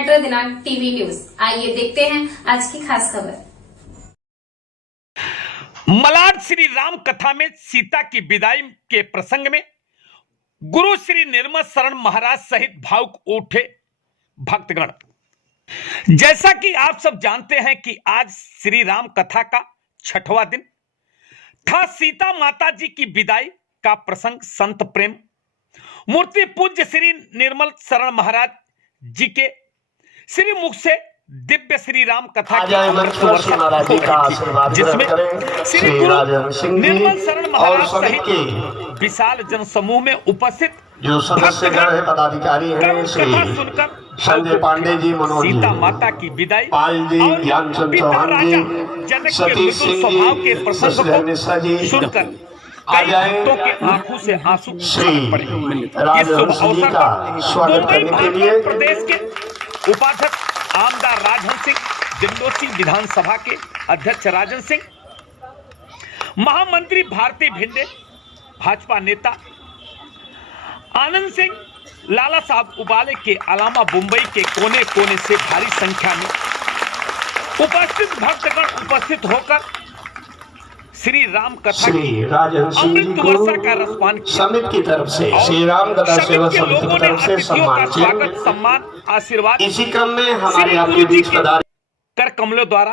Metro दिनांक TV news. आइए देखते हैं आज की खास खबर। मलाड श्री राम कथा में सीता की विदाई के प्रसंग में गुरु श्री निर्मल शरण महाराज सहित भावुक उठे भक्तगण। जैसा कि आप सब जानते हैं कि आज श्री राम कथा का 6वां दिन था। सीता माता जी की विदाई का प्रसंग संत प्रेम मूर्ति पूज्य श्री निर्मल शरण महाराज जी के श्री मुख से दिव्य श्री राम कथा जिसमें श्री गुरु निर्मल शरण महाराज सहित विशाल जन समूह में उपस्थित जो सदस्यगण है, पदाधिकारी हैं, सुनकर संजय पांडे जी, मनोज जी, सीता माता की विदाई पाल जी, ज्ञानचंद चौहान जी, सतीश सिंह जी, ससुर जी सुनकर आ जाए भक्तों के आंखों से आंसू श्री पड़े। राजहंस जी का स्वागत करने के लिए प्रदेश के उपाध्यक्ष आमदार राजहंस सिंह, दिंडोसी विधानसभा के अध्यक्ष राजन सिंह, महामंत्री भारती भिंडे, भाजपा नेता आनंद सिंह, लाला साहब उबाले के अलावा मुंबई के कोने कोने से भारी संख्या में उपस्थित भक्तगण उपस्थित होकर श्री राम कथा श्री राजहंस जी वर्षा का रसपान समिति की तरफ से, श्री राम कथा सेवा समिति की तरफ से सम्मान आशीर्वाद इसी क्रम में हमारे आपके बीच पधारे कर कमलों द्वारा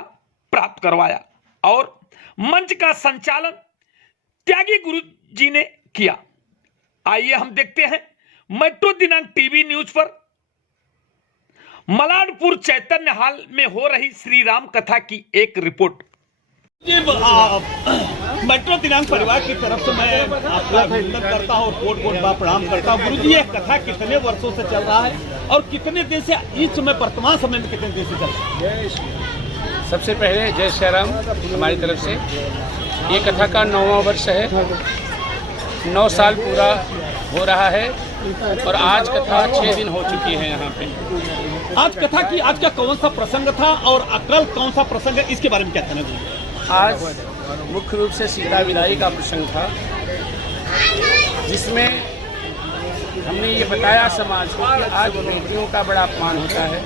प्राप्त करवाया और मंच का संचालन त्यागी गुरु जी ने किया। आइए हम देखते हैं मेट्रो दिनांक टीवी न्यूज पर मलाडपुर चैतन्य हॉल में हो रही श्री राम कथा की एक रिपोर्ट। मेट्रो दिनांक परिवार की तरफ से मैं आपका अभिनंदन करता हूँ और कोट कोट बार प्रणाम करता हूँ। गुरु जी, ये कथा कितने वर्षों से चल रहा है और कितने दिन से इस समय वर्तमान समय में कितने दिन से चल रहा है? सबसे पहले जय श्री राम हमारी तरफ से। ये कथा का 9वां वर्ष है, 9 साल पूरा हो रहा है और आज कथा 6 दिन हो चुकी है यहाँ पे। आज कथा की आज का कौन सा प्रसंग था और कल कौन सा प्रसंग है, इसके बारे में क्या कहना चाहिए? आज मुख्य रूप से सीता विदाई का प्रसंग था, जिसमें हमने ये बताया समाज को कि आज बेटियों का बड़ा अपमान होता है,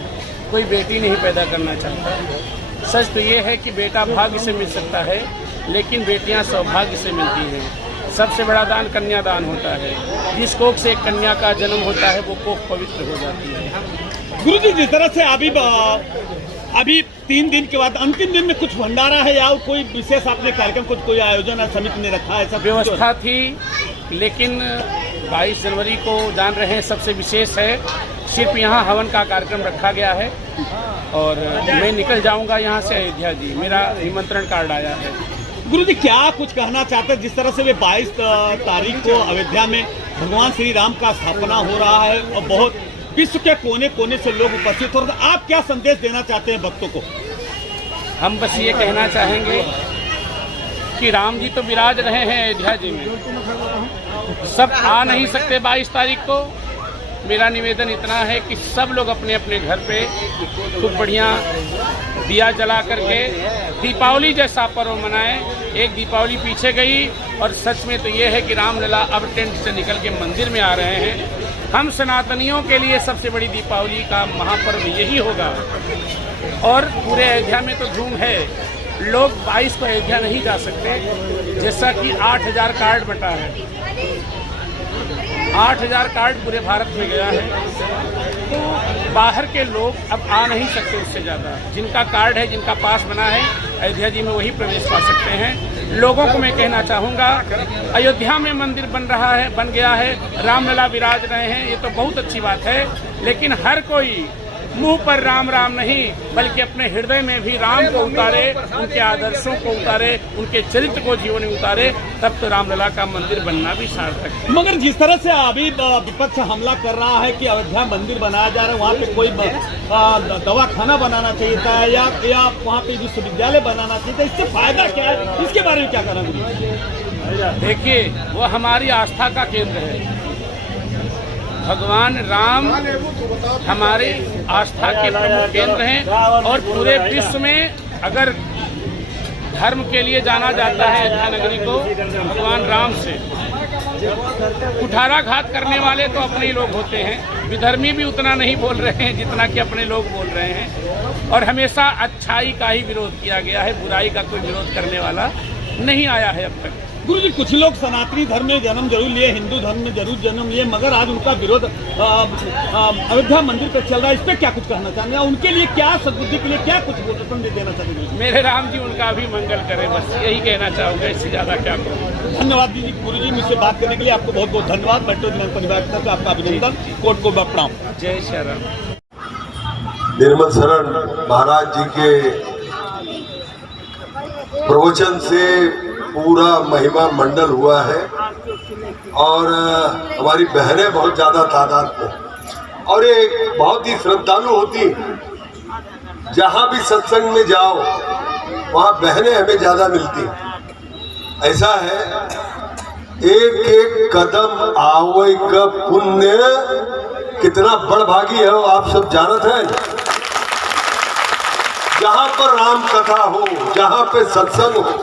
कोई बेटी नहीं पैदा करना चाहता। सच तो ये है कि बेटा भाग्य से मिल सकता है, लेकिन बेटियां सौभाग्य से मिलती हैं। सबसे बड़ा दान कन्यादान होता है। जिस कोख से एक कन्या का जन्म होता है वो कोख पवित्र हो जाती है। गुरु जी, जिस तरह से अभी 3 दिन के बाद अंतिम दिन में कुछ भंडारा है या कोई विशेष आपने कार्यक्रम कोई आयोजन समिति ने रखा है? सब व्यवस्था थी, लेकिन 22 जनवरी को जान रहे हैं सबसे विशेष है, सिर्फ यहाँ हवन का कार्यक्रम रखा गया है और मैं निकल जाऊंगा यहाँ से अयोध्या जी। मेरा निमंत्रण कार्ड आया है। गुरु जी, क्या कुछ कहना चाहते हैं? जिस तरह से वे 22 तारीख को अयोध्या में भगवान श्री राम का स्थापना हो रहा है और बहुत विश्व के कोने कोने से लोग उपस्थित हो रहे हैं, आप क्या संदेश देना चाहते हैं भक्तों को? हम बस ये कहना चाहेंगे कि राम जी तो विराज रहे हैं अयोध्या जी में, सब आ नहीं सकते 22 तारीख को। मेरा निवेदन इतना है कि सब लोग अपने अपने घर पे खूब बढ़िया दिया जला करके दीपावली जैसा पर्व मनाएं। एक दीपावली पीछे गई और सच में तो ये है कि रामलला अब टेंट से निकल के मंदिर में आ रहे हैं। हम सनातनियों के लिए सबसे बड़ी दीपावली का महापर्व यही होगा और पूरे अयोध्या में तो धूम है। लोग 22 को अयोध्या नहीं जा सकते, जैसा कि 8000 कार्ड बटा है। 8000 कार्ड पूरे भारत में गया है, तो बाहर के लोग अब आ नहीं सकते उससे ज़्यादा। जिनका कार्ड है, जिनका पास बना है अयोध्या जी में, वही प्रवेश पा सकते हैं। लोगों को मैं कहना चाहूँगा, अयोध्या में मंदिर बन रहा है, बन गया है, रामलला विराज रहे हैं, ये तो बहुत अच्छी बात है, लेकिन हर कोई मुंह पर राम राम नहीं बल्कि अपने हृदय में भी राम को उतारे, उनके आदर्शों को उतारे, उनके चरित्र को जीवन में उतारे, तब तो रामलला का मंदिर बनना भी सार्थक है। मगर जिस तरह से अभी विपक्ष हमला कर रहा है कि अयोध्या मंदिर बनाया जा रहा है, वहाँ पे कोई दवाखाना बनाना चाहिए था या वहाँ पे विश्वविद्यालय बनाना चाहिए था, इससे फायदा क्या है? इसके बारे में क्या कहना? देखिए, वो हमारी आस्था का केंद्र है। भगवान राम हमारे आस्था के प्रमुख केंद्र हैं और पूरे विश्व में अगर धर्म के लिए जाना जाता है अयोध्या नगरी को भगवान राम से, कुठाराघात करने वाले तो अपने ही लोग होते हैं। विधर्मी भी उतना नहीं बोल रहे हैं जितना कि अपने लोग बोल रहे हैं। और हमेशा अच्छाई का ही विरोध किया गया है, बुराई का कोई विरोध करने वाला नहीं आया है अब तक। गुरु जी, कुछ लोग सनातनी धर्म में जन्म जरूर लिए, हिंदू धर्म में जरूर जन्म लिए, मगर आज उनका विरोध अयोध्या मंदिर पे चल रहा है। इस पे क्या कुछ कहना चाहेंगे? उनके लिए क्या सद्बुद्धि के लिए क्या कुछ संदेश देना चाहेंगे? मेरे राम जी उनका भी मंगल करे, बस यही कहना चाहूँगा, इससे ज़्यादा क्या कहूँ। धन्यवाद जी। गुरु जी, मुझसे बात करने के लिए आपको बहुत बहुत धन्यवाद। मेट्रो दिनांक परिवार की तरफ से आपका अभिनंदन, कोट को प्रणाम। जय श्री राम। निर्मल शरण महाराज जी के प्रवचन से पूरा महिमा मंडल हुआ है और हमारी बहनें बहुत ज्यादा तादाद में, और एक बहुत ही श्रद्धालु होती, जहां भी सत्संग में जाओ वहां बहनें हमें ज्यादा मिलती। ऐसा है, एक एक कदम आवै का पुण्य कितना बड़ भागी है वो आप सब जानत हैं। जहां पर राम कथा हो, जहां पे सत्संग हो,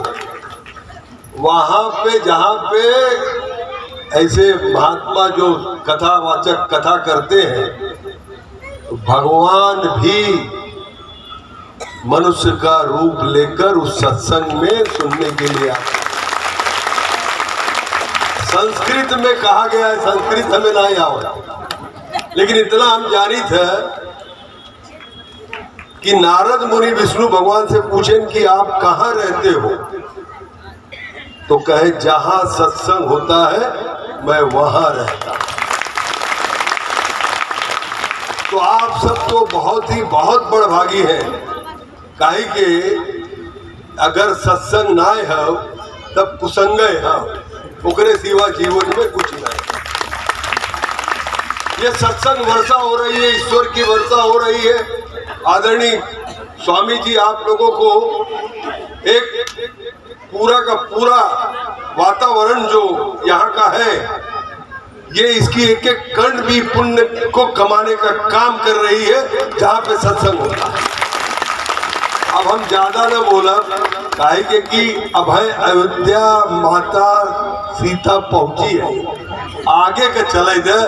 वहां पे जहां पे ऐसे महात्मा जो कथावाचक कथा करते हैं, भगवान भी मनुष्य का रूप लेकर उस सत्संग में सुनने के लिए आते। संस्कृत में कहा गया है, संस्कृत हमें नहीं आवा, लेकिन इतना हम जानी थे कि नारद मुनि विष्णु भगवान से पूछें कि आप कहाँ रहते हो, तो कहे जहां सत्संग होता है मैं वहां रहता। तो आप सब तो बहुत बड़ भागी हैं, काहे कि अगर सत्संग ना हो तब कुसंग है, ओकरे सिवा जीवन में कुछ नहीं। ये सत्संग वर्षा हो रही है, ईश्वर की वर्षा हो रही है। आदरणीय स्वामी जी आप लोगों को एक पूरा का पूरा वातावरण जो यहाँ का है, ये इसकी एक एक कण भी पुण्य को कमाने का काम कर रही है जहाँ पे सत्संग होता है। अब हम ज्यादा न बोला, काहे कि अब है अयोध्या माता सीता पहुंची है, आगे के चले दे,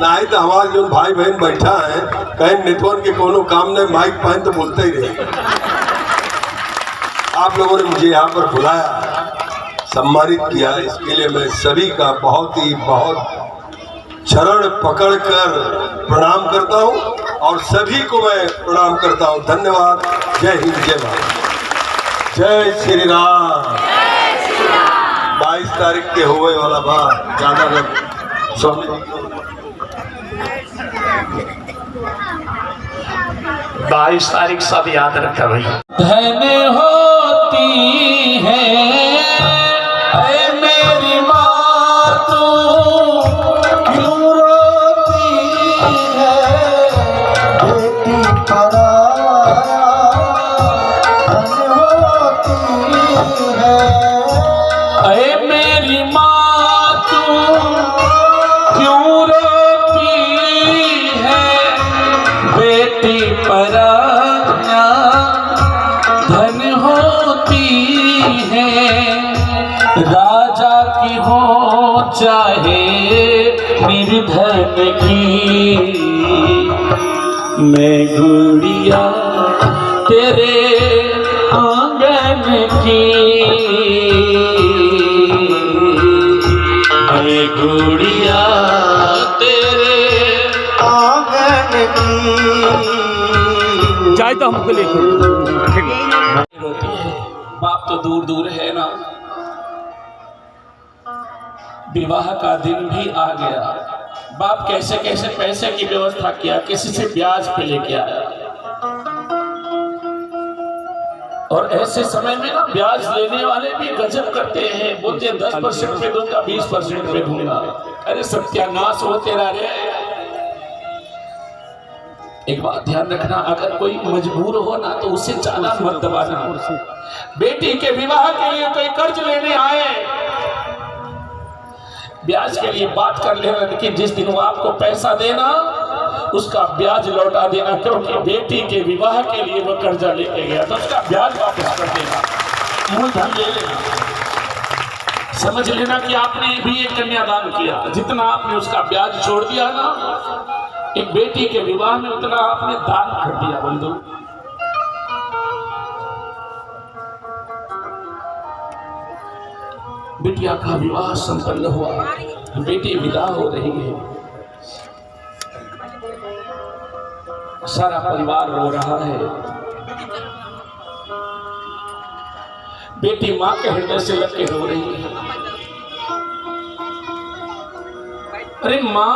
नहीं तो हमारे जो भाई बहन बैठा है कहीं नेटवर्क के कोनो काम ने माइक पहन तो बोलते ही रहे। आप लोगों ने मुझे यहाँ पर बुलाया, सम्मानित किया, इसके लिए मैं सभी का बहुत चरण पकड़कर प्रणाम करता हूँ और सभी को मैं प्रणाम करता हूँ। धन्यवाद। जय हिंद, जय भारत, जय श्री राम। 22 तारीख के हुए वाला बात ज्यादा लग 22 तारीख सब याद रखा भाई। धन होती है मेरी माँ, तू क्यों रोती है बेटी पराया। धन होती है मेरी माँ, तू क्यों रोती है बेटी पराया। धन होती है राजा की हो चाहे निर्धन की, मैं गुड़िया तेरे आंगन की, मैं गुड़िया तेरे आंगन की। जाए तो हमको लेकर रोती है, बाप तो दूर दूर है ना। विवाह का दिन भी आ गया, बाप कैसे कैसे पैसे की व्यवस्था किया, किसी से ब्याज पे लेके आया। और ऐसे समय में ना ब्याज लेने वाले भी गजब करते हैं, बोलते हैं 10% पे दूंगा, 20% पे दूंगा। अरे सत्यानाश हो तेरा रे। एक बात ध्यान रखना, अगर कोई मजबूर हो ना तो उससे ज्यादा मत दबाना। बेटी के विवाह के लिए कोई कर्ज लेने आए, ब्याज के लिए बात कर लेना, लेकिन जिस दिन वो आपको पैसा देना उसका ब्याज लौटा देना, क्योंकि बेटी के विवाह के लिए वो कर्जा लेके गया तो उसका ब्याज वापस कर देना, मूलधन ले लेना। समझ लेना कि आपने भी एक कन्यादान किया। जितना आपने उसका ब्याज छोड़ दिया ना एक बेटी के विवाह में, उतना आपने दान कर दिया बंधु। बिटिया का विवाह संपन्न हुआ, बेटी विदा हो रही है, सारा परिवार रो रहा है। बेटी मां के हृदय से लग के रो रही है। अरे मां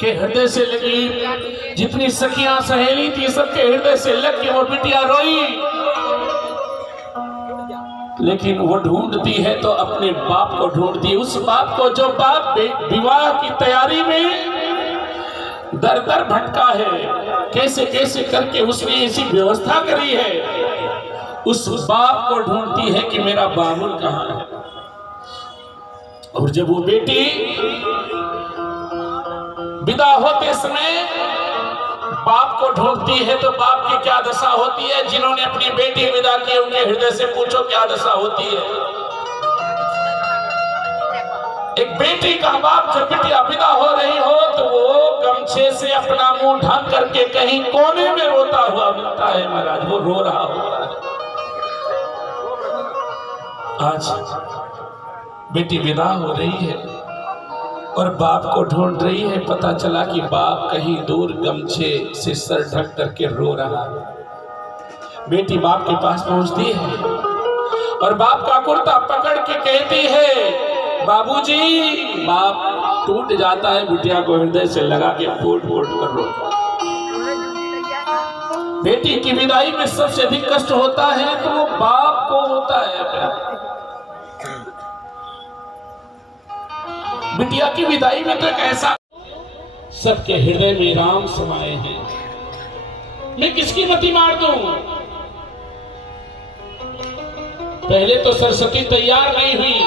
के हृदय से लगी, जितनी सखियां सहेली थी सबके हृदय से लग के वो बिटिया रोई। लेकिन वो ढूंढती है तो अपने बाप को ढूंढती, उस बाप को जो बाप विवाह की तैयारी में दर दर भटका है, कैसे कैसे करके उसने ऐसी व्यवस्था करी है, उस बाप को ढूंढती है कि मेरा बाबुल कहां है। और जब वो बेटी विदा होते समय बाप को ढूंढती है तो बाप की क्या दशा होती है। जिन्होंने अपनी बेटी विदा की उनके हृदय से पूछो क्या दशा होती है। एक बेटी का बाप जब बिटिया विदा हो रही हो तो वो गमछे से अपना मुंह ढक करके कहीं कोने में रोता हुआ मिलता है महाराज, वो रो रहा होता है। आज बेटी विदा हो रही है और बाप को ढूंढ रही है। पता चला कि बाप कहीं दूर गमछे से सर ढक करके रो रहा है। बेटी बाप के पास पहुंचती है और बाप का कुर्ता पकड़ के कहती है बाबूजी। बाप टूट जाता है, बिटिया को हृदय से लगा के फूट फूट कर रोता है। बेटी की विदाई में सबसे अधिक कष्ट होता है तो वो बाप को होता है। बिटिया की विदाई में तो एक ऐसा, सबके हृदय में राम समाये हैं। मैं किसकी मति मार दूं? पहले तो सरस्वती तैयार नहीं हुई।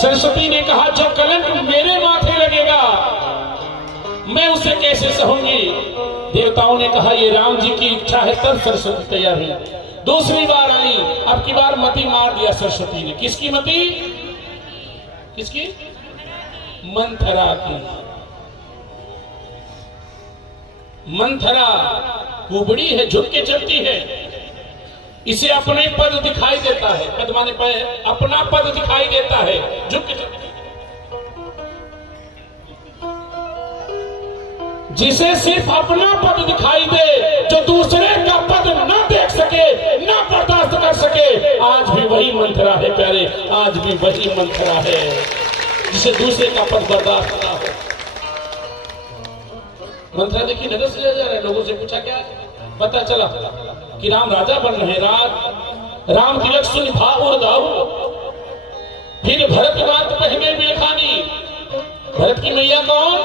सरस्वती ने कहा जो कलंक मेरे माथे लगेगा मैं उसे कैसे सहूंगी। देवताओं ने कहा ये राम जी की इच्छा है, तब सरस्वती तैयार हुई। दूसरी बार आई, अब की बार मति मार दिया सरस्वती ने। किसकी मति? किसकी? मंथरा की। मंथरा कुबड़ी है, झुक के चलती है, इसे अपने पद दिखाई देता है। पद माने अपना पद दिखाई देता है, झुक के चलती है। जिसे सिर्फ अपना पद दिखाई दे, जो दूसरे का पद ना देख सके, ना बर्दाश्त कर सके, आज भी वही मंथरा है प्यारे, आज भी वही मंथरा है जिसे दूसरे का पद बर्दाश्त ना हो। मंथरा देखिए नगर से जा रहे, लोगों से पूछा क्या पता चला कि राम राजा बन रहे। राम तिलक सुन भाव दाऊ, फिर भरत बात पहने बिलखानी। भरत की मैया कौन?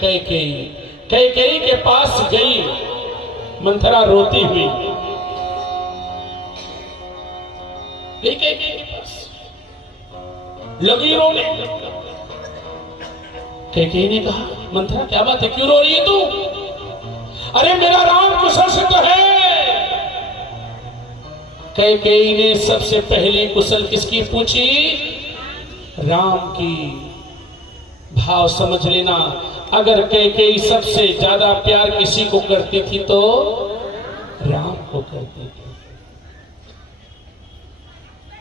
कैकेयी। कैकेयी के पास गई मंथरा रोती हुई। कैकेयी के पास लगी रोने। कैकेयी ने कहा मंथरा क्या बात है, क्यों रो रही है तू? अरे मेरा राम कुशल से तो है। कैकेयी ने सबसे पहले कुशल किसकी पूछी? राम की। भाव समझ लेना, अगर कैकेयी सबसे ज्यादा प्यार किसी को करती थी तो राम को करती थी।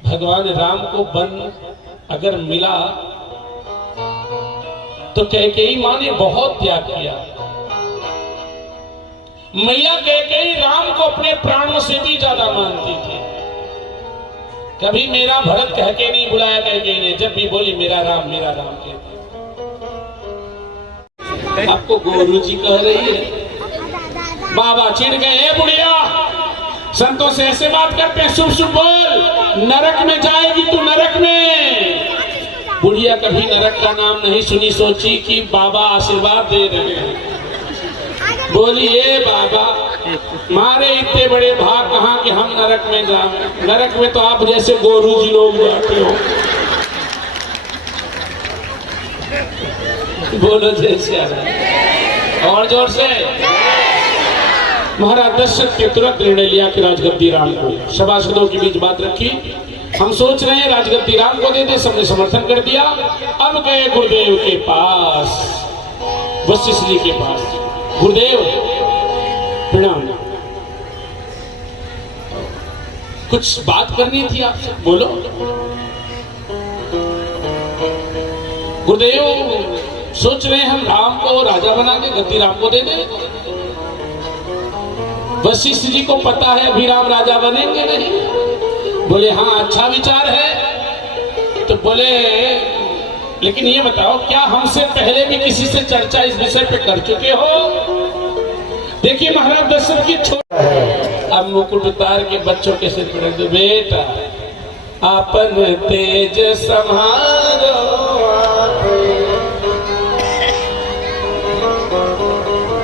भगवान राम को वन अगर मिला तो कैकेयी मां ने बहुत त्याग किया। मैया कैकेयी राम को अपने प्राणों से भी ज्यादा मानती थी। कभी मेरा भरत कह के नहीं बुलाया कैकेयी ने, जब भी बोली मेरा राम कहती। आपको गुरु जी कह रही है। बाबा चिढ़ गए, बुढ़िया संतों से ऐसे बात करते हैं, शुभ शुभ बोल, नरक में जाएगी तू, नरक में। बुढ़िया कभी नरक का नाम नहीं सुनी, सोची कि बाबा आशीर्वाद दे रहे हैं। बोली ये बाबा मारे इतने बड़े भाग कहां कि हम नरक में जाए। नरक में तो आप जैसे गुरु जी लोग जाते हो। बोलो जय श्री राम और जोर से। महाराज दशरथ के तुरंत निर्णय लिया कि राजगद्दी राम को। सभासदों के बीच बात रखी हम सोच रहे हैं राजगद्दी राम को दे दे, सबने समर्थन कर दिया। अब गए गुरुदेव के पास, वशिष्ठ जी के पास। गुरुदेव प्रणाम, कुछ बात करनी थी आपसे, बोलो। गुरुदेव सोच रहे हैं हम राम को राजा बना के गद्दी राम को दे दें। वशिष्ठ जी को पता है अभी राम राजा बनेंगे नहीं। बोले हाँ अच्छा विचार है। तो बोले लेकिन ये बताओ क्या हमसे पहले भी किसी से चर्चा इस विषय पे कर चुके हो? देखिए महाराज दशरथ की छोड़, अब मुकुट उतार के बच्चों के सिर पर रख दो। बेटा अपन तेज संभालो,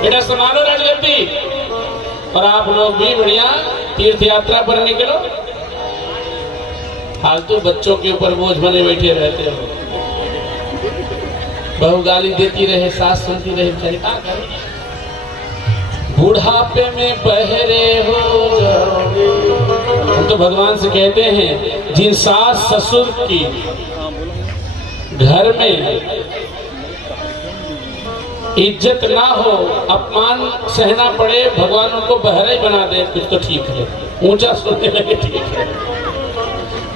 बेटा संभालो राजगद्दी, और आप लोग भी बढ़िया तीर्थ यात्रा पर निकलो। फालतू बच्चों के ऊपर बोझ बने बैठे रहते हो। बहू गाली देती रहे, सास सुनती रहे, बेचारी क्या करे। बुढ़ापे में बहरे हो जाओगे। हम तो भगवान से कहते हैं जिन सास ससुर की घर में इज्जत ना हो, अपमान सहना पड़े, भगवान उनको बहरा ही बना दे, कुछ तो ठीक है, ऊंचा सुनने लगे ठीक है।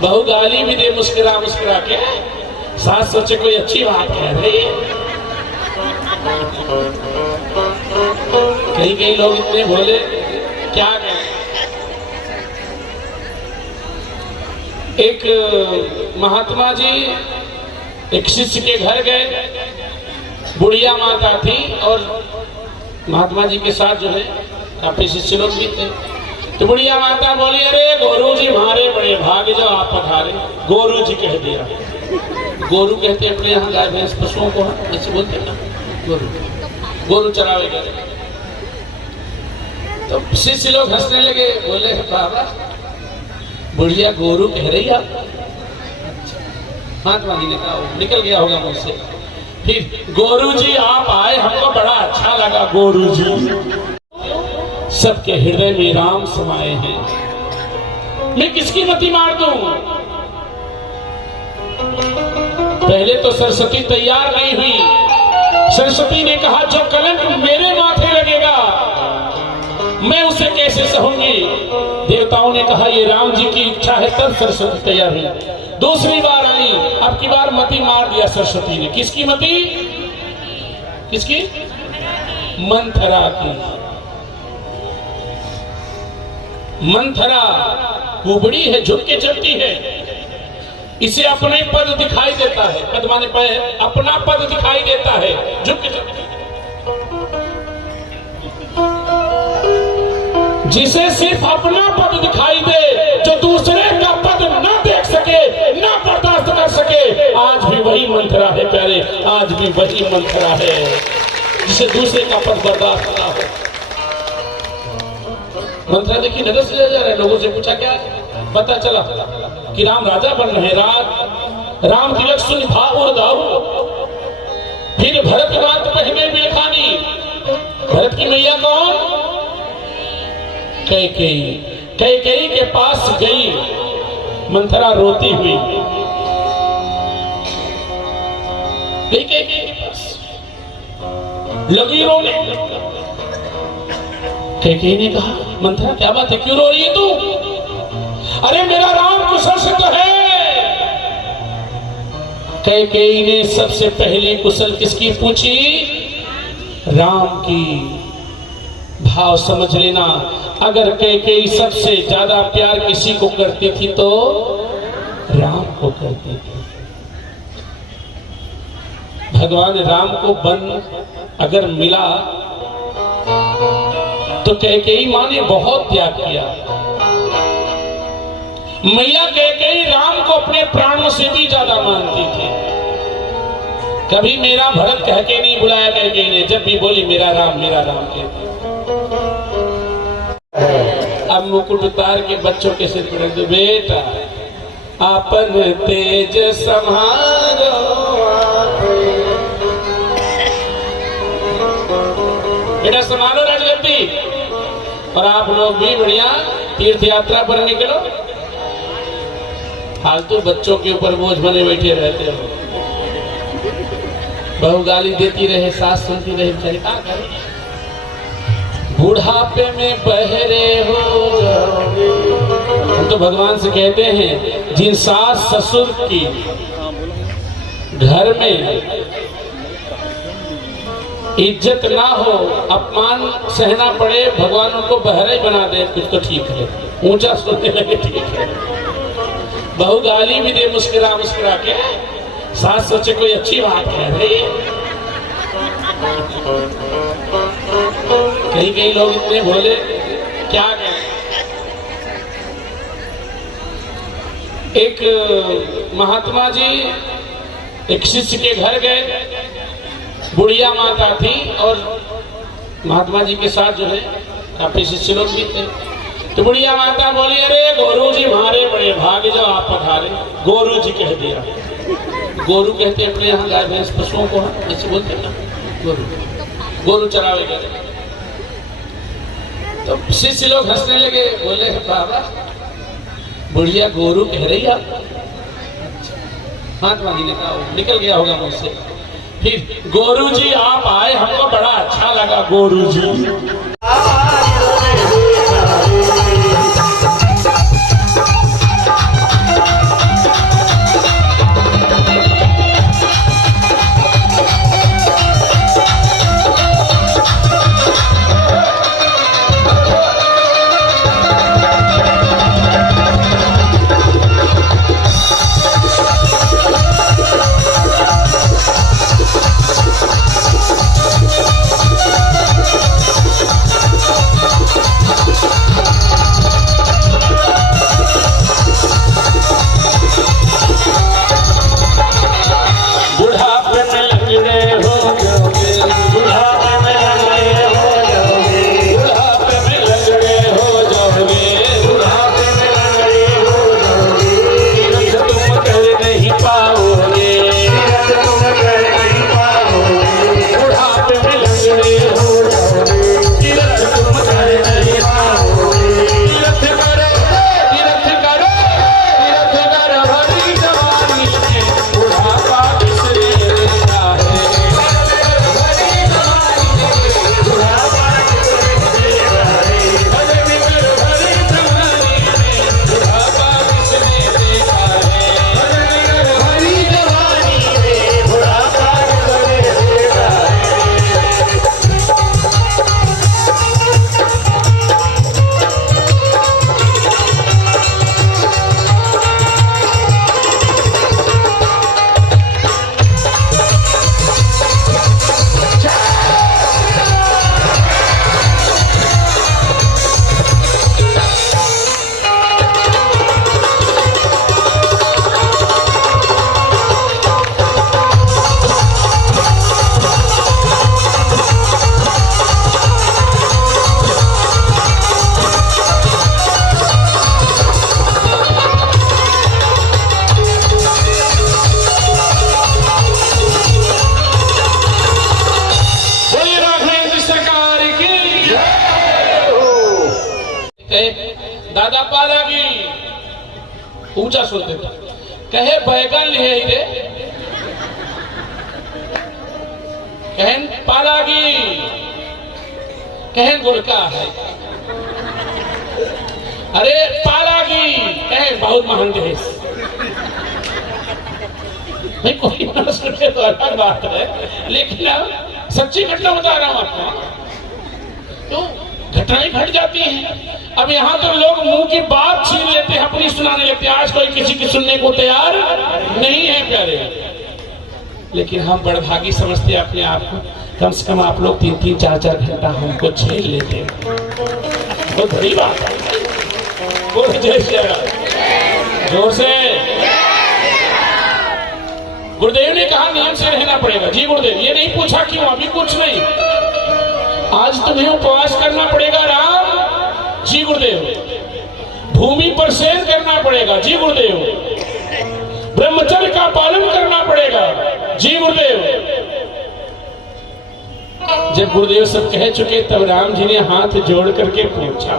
बहू गाली भी दे मुस्कुरा मुस्कुरा के, सास सोचे कोई अच्छी बात कह रही है। कई कई लोग इतने भोले, क्या कहें। एक महात्मा जी एक शिष्य के घर गए, बुढ़िया माता थी और महात्मा जी के साथ जो है काफी शिष्य लोग भी थे। तो बुढ़िया माता बोली अरे गोरू जी हमारे बड़े भाग्य जो आप पधारे। गोरू जी कह दिया। गोरू कहते अपने यहाँ गाय भैंस पशुओं को, ऐसे बोलते ना गोरू, गोरू चरावे गए। तो शिष्य लोग हंसने लगे, बोले बाबा बुढ़िया गोरू कह रही आप? महात्मा जी ने कहा निकल गया होगा मुझसे। फिर गोरू जी आप आए, हमको बड़ा अच्छा लगा। गोरू जी सबके हृदय में राम समाये हैं। मैं किसकी मति मार दूं? पहले तो सरस्वती तैयार नहीं हुई। सरस्वती ने कहा जो कलंक मेरे माथे लगेगा मैं उसे कैसे सहूंगी। देवताओं ने कहा ये राम जी की इच्छा है, तब सरस्वती तैयार हुई। दूसरी बार आई, अब की बार मति मार दिया सरस्वती ने। किसकी मति? किसकी? मंथरा की। मंथरा कुबड़ी है, झुक के चलती है, इसे अपने पद दिखाई देता है। पद माने अपना पद दिखाई देता है, झुक के चलती है। जिसे सिर्फ अपना पद दिखाई दे, जो दूसरे का पद ना देख सके, ना बर्दाश्त कर सके, आज भी वही मंथरा है प्यारे, आज भी वही मंथरा है जिसे दूसरे का पद बर्दाश्त ना हो। मंथरा देखिए नजर से जा रहे, लोगों से पूछा क्या पता चला कि राम राजा बन रहे। राम तिलक सुन भाव दाऊ। फिर भरत मात पहने बिलखानी। भरत की मैया कौन? कैकेयी। कैकेयी के पास गई मंथरा रोती हुई। कैकेयी के पास लगी रोने। कैकेयी ने कहा मंथरा क्या बात है, क्यों रो रही है तू? अरे मेरा राम कुशल से तो है। कैकेयी ने सबसे पहली कुशल किसकी पूछी? राम की। भाव समझ लेना, अगर कैकेयी सबसे ज्यादा प्यार किसी को करती थी तो राम को करती थी। भगवान राम को वन अगर मिला तो कैकेयी माँ ने बहुत त्याग किया। मैया कैकेयी राम को अपने प्राणों से भी ज्यादा मानती थी। कभी मेरा भरत कह के नहीं बुलाया कैकेयी ने, जब भी बोली मेरा राम कहती। अब मुकुट उतार के बच्चों के सिर पर रख दो। बेटा अपन तेज संभालो, बेटा संभालो राजगद्दी, और आप लोग भी बढ़िया तीर्थ यात्रा पर निकलो। फालतू बच्चों के ऊपर बोझ बने बैठे रहते हो। बहू गाली देती रहे, सास सुनती रहे, बेचारी क्या करे। बुढ़ापे में बहरे हो जाओगे। हम तो भगवान से कहते हैं जिन सास ससुर की घर में इज्जत ना हो, अपमान सहना पड़े, भगवान उनको बहरा ही बना दे, कुछ तो ठीक है, ऊंचा सुनने लगे ठीक है। बहू गाली भी दे मुस्कुरा मुस्कुरा के, सास सोचे कोई अच्छी बात है भाई। कहीं कहीं लोग इतने भोले, क्या कहें। एक महात्मा जी एक शिष्य के घर गए, बुढ़िया माता थी और महात्मा जी के साथ जो है काफी शिष्य लोग भी थे। तो बुढ़िया माता बोली, अरे गोरू जी हमारे बड़े भाग्य जो आप पधारे। गोरू जी कह दिया। गोरू कहते हैं अपने यहाँ गाय भैंस पशुओं को, ऐसे बोलते हैं ना, गोरू गोरू चरावे गए। तो शिष्य लोग हंसने लगे, बोले बाबा बुढ़िया गोरू कह रही आप। महात्मा जी ने कहा, निकल गया होगा मुझसे। फिर गोरू जी आप आए, हमको बड़ा अच्छा लगा गोरू जी। दादा पालागी ऊंचा सुन देता, कहे बैगन लिए रे, कहन पालागी, कहन गोलका है, अरे पालागी, कहन बहुत महंगे है। भाई कोई ना सुने तो अलग बात है, लेकिन सच्ची घटना बता रहा हूं आपको। तो घटनाएं घट जाती हैं। अब यहाँ तो लोग मुंह की बात छीन लेते हैं, अपनी सुनाने लगते हैं। आज कोई किसी की सुनने को तैयार नहीं है प्यारे, लेकिन हम बड़भागी समझते हैं अपने आप को। कम से कम आप लोग 3-3, 4-4 घंटा हमको झेल लेते हैं, बहुत बड़ी बात है। जोर से गुरुदेव ने कहा नियम से रहना पड़ेगा। जी गुरुदेव, ये नहीं पूछा क्यों, अभी कुछ नहीं, आज तुम्हें उपवास करना पड़ेगा राम। जी गुरुदेव, भूमि पर शयन करना पड़ेगा। जी गुरुदेव, ब्रह्मचर्य का पालन करना पड़ेगा। जी गुरुदेव। जब गुरुदेव सब कह चुके तब राम जी ने हाथ जोड़ करके पूछा,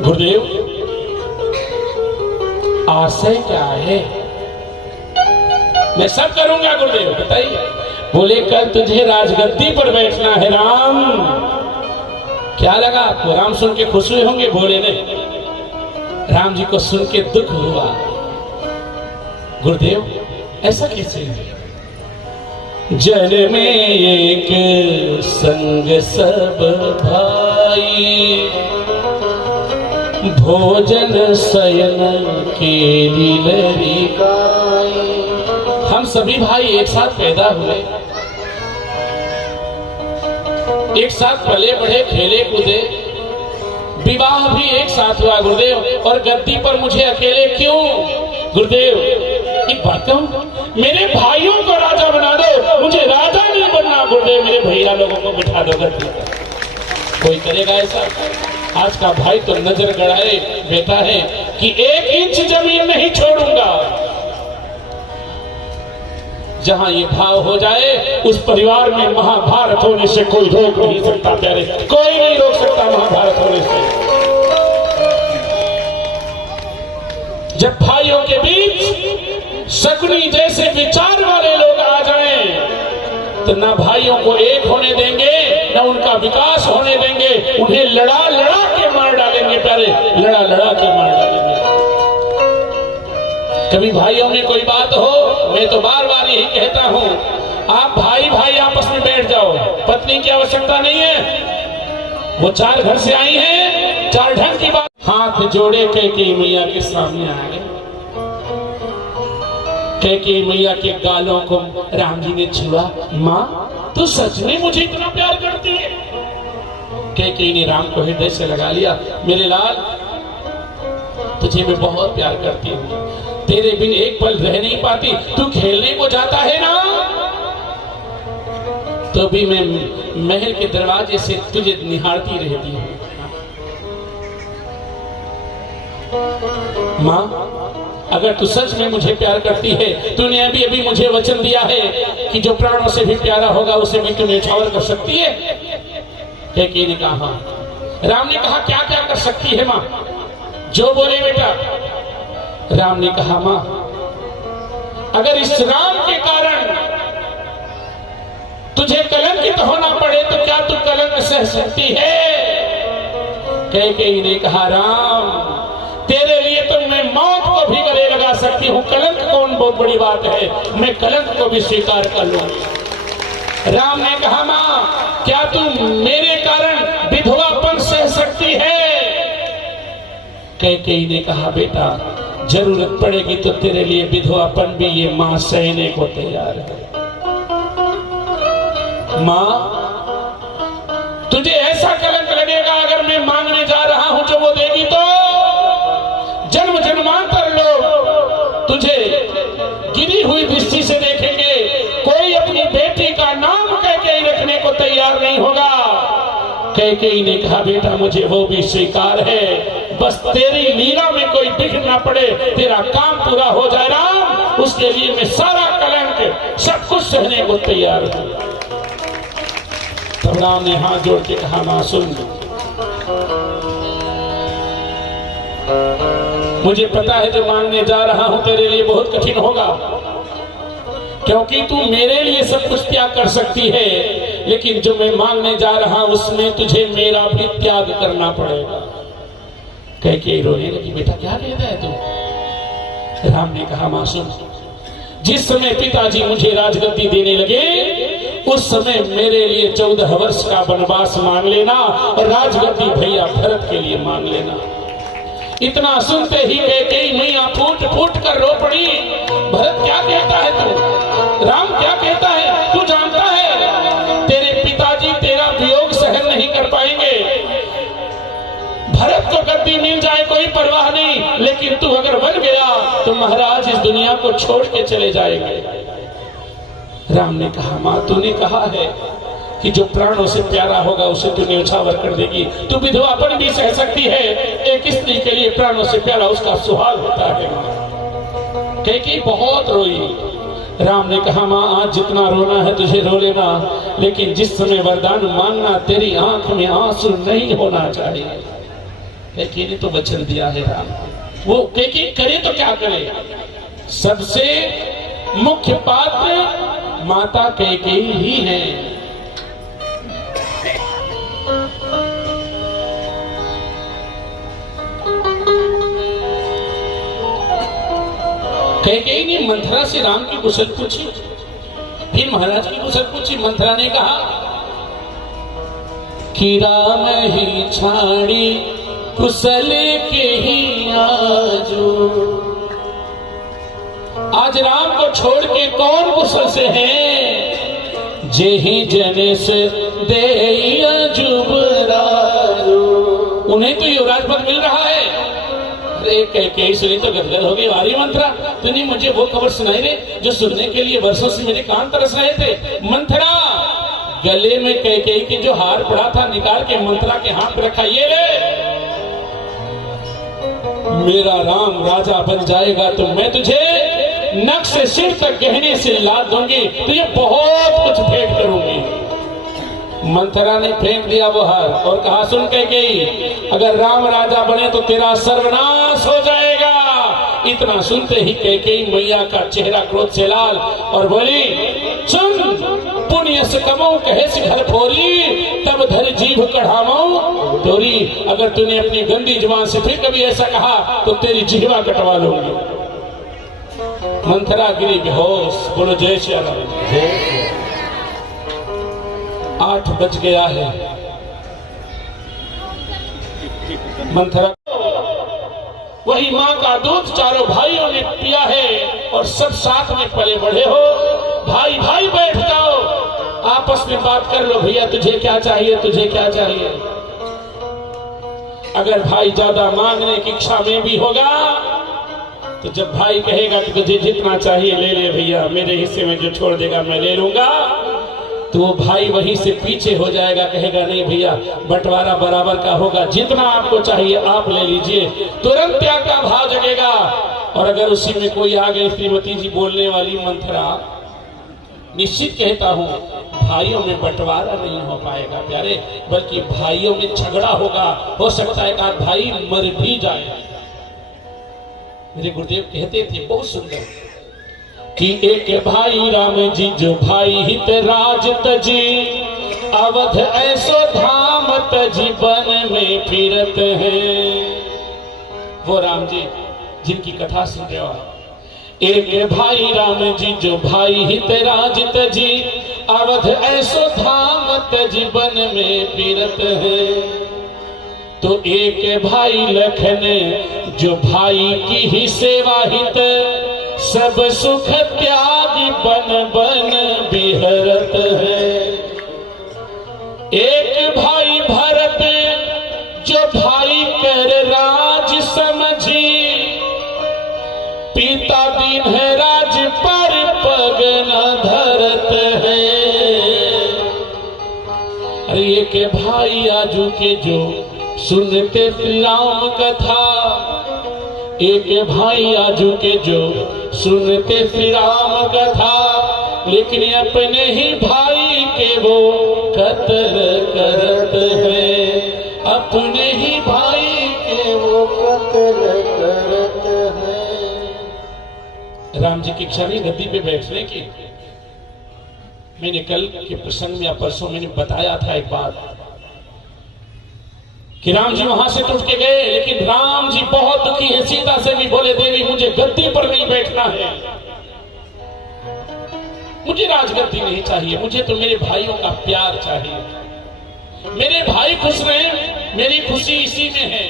गुरुदेव आशय क्या है? मैं सब करूंगा गुरुदेव, बताइए। बोले कल तुझे राजगद्दी पर बैठना है राम। क्या लगा आपको? राम सुन के खुश हुए होंगे? बोले नहीं, राम जी को सुन के दुख हुआ। गुरुदेव ऐसा कैसे? जल में एक संग सब भाई, भोजन शयन के लीलरी गाई। हम सभी भाई एक साथ पैदा हुए, एक साथ पले बढ़े, खेले कूदे, विवाह भी एक साथ हुआ गुरुदेव। और गद्दी पर मुझे अकेले क्यों? गुरुदेव एक बात कहूं, मेरे भाइयों को राजा बना दो, मुझे राजा नहीं बनना। गुरुदेव मेरे भैया लोगों को बिठा दो गद्दी पर। कोई करेगा ऐसा? आज का भाई तो नजर गड़ाए बैठा है कि 1 इंच जमीन नहीं छोड़ूंगा। जहां ये भाव हो जाए उस परिवार में महाभारत होने से कोई रोक नहीं सकता प्यारे, कोई नहीं रोक सकता महाभारत होने से। जब भाइयों के बीच शकुनी जैसे विचार वाले लोग आ जाएं तो ना भाइयों को एक होने देंगे, ना उनका विकास होने देंगे। उन्हें लड़ा लड़ा के मार डालेंगे प्यारे, लड़ा लड़ा के मार डालेंगे। कभी भाइयों में कोई बात हो, मैं तो बार बार यही कहता हूं, आप भाई भाई आपस में बैठ जाओ, पत्नी की आवश्यकता नहीं है। वो 4 घर से आई हैं, 4 ढंग की बात। हाथ जोड़े कैकेयी मैया के सामने आ गए। कैकेयी मैया के गालों को राम जी ने छुआ। माँ तू सच में मुझे इतना प्यार करती है? कैकेयी ने राम को हृदय से लगा लिया। मेरे लाल तुझे मैं बहुत प्यार करती हूँ, तेरे बिन एक पल रह नहीं पाती। तू खेलने को जाता है ना, तो भी मैं महल के दरवाजे से तुझे निहारती रहती हूँ। माँ अगर तू सच में मुझे प्यार करती है, तूने अभी मुझे वचन दिया है कि जो प्राणों से भी प्यारा होगा उसे भी तू न्यौछावर कर सकती है। कैकेयी ने कहा हाँ। राम ने कहा क्या क्या कर सकती है माँ? जो बोले बेटा। राम ने कहा माँ अगर इस राम के कारण तुझे कलंकित होना पड़े तो क्या तू कलंक सह सकती है? कैकेयी ने कहा राम तेरे लिए तो मैं मौत को भी गले लगा सकती हूँ, कलंक कौन बहुत बड़ी बात है, मैं कलंक को भी स्वीकार कर लूं। राम ने कहा माँ क्या तू मेरे कारण विधवापन सह सकती है? कैकेयी ने कहा बेटा जरूरत पड़ेगी तो तेरे लिए विधवापन भी ये मां सहने को तैयार है। मां तुझे ऐसा कलंक लगेगा अगर मैं मांगने जा रहा हूं जो वो देगी तो जन्म जन्मांतर लोग तुझे गिरी हुई दृष्टि से देखेंगे। कोई अपनी बेटी का नाम कैकेयी रखने को तैयार नहीं होगा। कैकेयी ने कहा बेटा मुझे वो भी स्वीकार है, बस तेरी लीला में कोई विघ्न ना पड़े, तेरा काम पूरा हो जाए राम, उसके लिए मैं सारा कलंक सब कुछ सहने को तैयार हूं। तब राम ने हाथ जोड़ के कहा मां सुन, मुझे पता है जो मांगने जा रहा हूं तेरे लिए बहुत कठिन होगा, क्योंकि तू मेरे लिए सब कुछ त्याग कर सकती है, लेकिन जो मैं मांगने जा रहा हूं उसमें तुझे मेरा भी त्याग करना पड़ेगा। कैकेयी रोने लगी बेटा क्या कहता है तू? राम ने कहा मां सुन, जिस समय पिताजी मुझे राजगद्दी देने लगे उस समय मेरे लिए 14 वर्ष का वनवास मांग लेना और राजगद्दी भैया भरत के लिए मांग लेना। इतना सुनते ही कैकेयी मैया फूट फूट कर रो पड़ी। भरत क्या कहता है तू? राम क्या कहता है? तू जानता है तेरे पिताजी तेरा वियोग सहन नहीं कर पाएंगे। भरत को गद्दी मिल जाए कोई परवाह नहीं, लेकिन तू अगर बन गया तो महाराज इस दुनिया को छोड़ के चले जाएंगे। राम ने कहा मां तूने कहा है कि जो प्राणों से प्यारा होगा उसे तू न्यौछावर कर देगी, तू विधवापन भी सह सकती है, एक स्त्री के लिए प्राणों से प्यारा उसका सुहाग होता है। कैकेयी बहुत रोई। राम ने कहा मां आज जितना रोना है तुझे रो लेना, लेकिन जिस समय वरदान मांगना तेरी आंख में आंसू नहीं होना चाहिए। कैकेयी ने तो वचन दिया है राम, वो कैकेयी करे तो क्या करे, सबसे मुख्य पात्र माता कैकेयी ही है। कैकेयी ने मंथरा से राम की कुशल पूछी, फिर महाराज की कुशल पूछी। मंथरा ने कहा कि राम ही छाड़ी कुशल के ही आजो, आज राम को छोड़ के कौन कुशल से है, जेहि जन से देइया जुबराजो। उन्हें तो युवराज पद मिल रहा है। कैकेयी सुनी तो गदगद हो गई। वारी मंथरा, तूने मुझे वो खबर सुनाई रे जो सुनने के लिए वर्षों से मेरे कान तरस रहे थे। मंथरा, गले में कैकेयी की जो हार पड़ा था निकाल के मंथरा के हाथ रखा, ये ले, मेरा राम राजा बन जाएगा तो मैं तुझे नख से सिर तक गहने से लाद दूंगी, तुझे बहुत कुछ भेंट करूंगी। मंथरा ने फेंक दिया वो हार और कहा, सुन कैकेयी, अगर राम राजा बने तो तेरा सर्वनाश हो जाएगा। इतना सुनते ही कैकेयी मैया का चेहरा क्रोध से लाल और बोली, सुन, पुण्य से कमाऊं कहे से घर फोरी, तब धर जीभ कढ़ावाऊं तोरी। अगर तूने अपनी गंदी जुबान से फिर कभी ऐसा कहा तो तेरी जिह्वा कटवा लूंगी। मंथरा गिरी बेहोश। बोलो जय श्री राम। 8 बज गया है। मंथरा, वही माँ का दूध चारों भाइयों ने पिया है और सब साथ में पले बढ़े हो। भाई भाई बैठ जाओ, आपस में बात कर लो। भैया तुझे क्या चाहिए, तुझे क्या चाहिए। अगर भाई ज्यादा मांगने की इच्छा में भी होगा तो जब भाई कहेगा कि तुझे जितना चाहिए ले ले भैया, मेरे हिस्से में जो छोड़ देगा मैं ले लूंगा, तो वो भाई वहीं से पीछे हो जाएगा, कहेगा नहीं भैया बंटवारा बराबर का होगा, जितना आपको चाहिए आप ले लीजिए। तुरंत त्याग का भाव जगेगा। और अगर उसी में कोई आ गई श्रीमती जी बोलने वाली, मंथरा, निश्चित कहता हूं भाइयों में बंटवारा नहीं हो पाएगा प्यारे, बल्कि भाइयों में झगड़ा होगा। हो सकता है कि भाई मर भी जाए। मेरे गुरुदेव कहते थे बहुत सुंदर कि एक भाई राम जी जो भाई हित राज तजी, अवध ऐसो धाम तजी बन में फिरत हैं। वो राम जी जिनकी कथा सुन रहे हो, एक भाई राम जी जो भाई हित राज तजी, अवध ऐसो धाम तजी बन में फिरत हैं। तो एक भाई लखन जो भाई की ही सेवा हित, सब सुख त्यागी बन बन बिहरत है। एक भाई भरत जो भाई कर राज समझी, पिता दीन है राज पर पग न धरत है। अरे एक भाई आजू के जो सुनते श्री राम कथा, एक भाई आजू के जो सुनते श्री राम कथा, लेकिन अपने ही भाई के वो कत्ल करत है, अपने ही भाई के वो कत्ल करत है। राम जी की इच्छा नहीं गद्दी पे बैठने की। मैंने कल के प्रसंग में या परसों मैंने बताया था एक बात कि राम जी वहां से टूट के गए, लेकिन राम जी बहुत दुखी है। सीता से भी बोले, देवी मुझे गद्दी पर नहीं बैठना है, मुझे राजगद्दी नहीं चाहिए, मुझे तो मेरे भाइयों का प्यार चाहिए। मेरे भाई खुश रहे, मेरी खुशी इसी में है।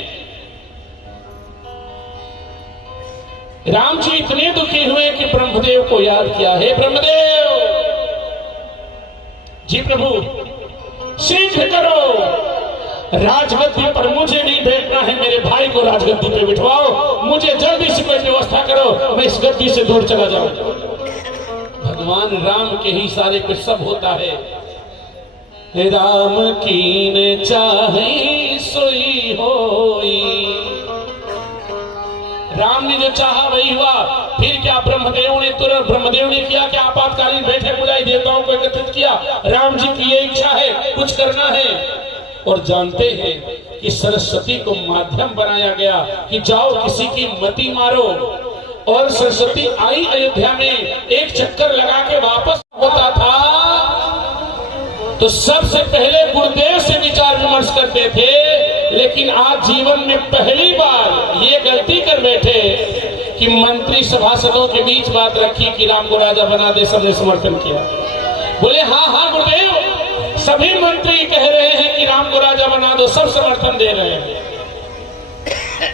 राम जी इतने दुखी हुए कि ब्रह्मदेव को याद किया। हे ब्रह्मदेव जी, प्रभु शीघ्र करो, राजगद्दी पर मुझे नहीं बैठना है, मेरे भाई को राजगद्दी पे बिठवाओ, मुझे जल्दी से कोई व्यवस्था करो, मैं इस गद्दी से दूर चला जाऊं। भगवान राम के ही सारे कुछ सब होता है। राम कीन चाहे सोई होई, राम ने जो चाहा वही हुआ। फिर क्या ब्रह्मदेव ने तुरंत ब्रह्मदेव ने किया कि आपातकालीन बैठक बुलाई, देवताओं को एकत्रित किया। राम जी की ये इच्छा है, कुछ करना है, और जानते हैं कि सरस्वती को माध्यम बनाया गया कि जाओ किसी की मति मारो। और सरस्वती आई अयोध्या में, एक चक्कर लगा के वापस होता था तो सबसे पहले गुरुदेव से विचार विमर्श करते थे, लेकिन आज जीवन में पहली बार ये गलती कर बैठे कि मंत्री सभासदों के बीच बात रखी कि राम को राजा बना दे, सबने समर्थन किया। बोले हाँ हाँ गुरुदेव, सभी मंत्री कह रहे हैं कि राम को राजा बना दो, सब समर्थन दे रहे हैं।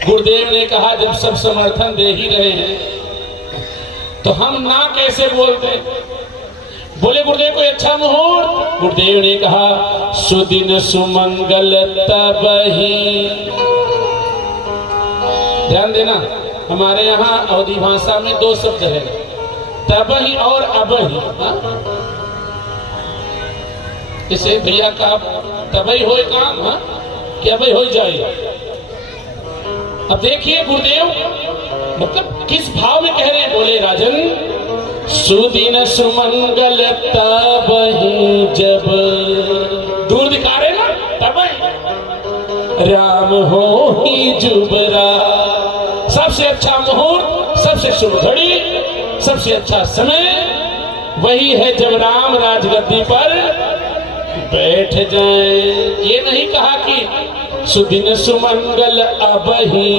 गुरुदेव ने कहा जब सब समर्थन दे ही रहे हैं तो हम ना कैसे बोलते। बोले गुरुदेव कोई अच्छा मुहूर्त। गुरुदेव ने कहा सुदिन सुमंगल तबही। ध्यान देना, हमारे यहाँ अवधी भाषा में दो शब्द है, तबही और अबही। इसे भैया का तबही हो काम क्या भाई हो जाए। अब देखिए गुरुदेव मतलब किस भाव में कह रहे हैं। बोले राजन सुदिन सुमंगल तबही, जब दूर दिखा रहे ना तबही राम हो ही जुबरा। सबसे अच्छा मुहूर्त, सबसे शुभ घड़ी, सबसे अच्छा समय वही है जब राम राजगद्दी पर बैठ जाए। ये नहीं कहा कि सुदिन सुमंगल अबही।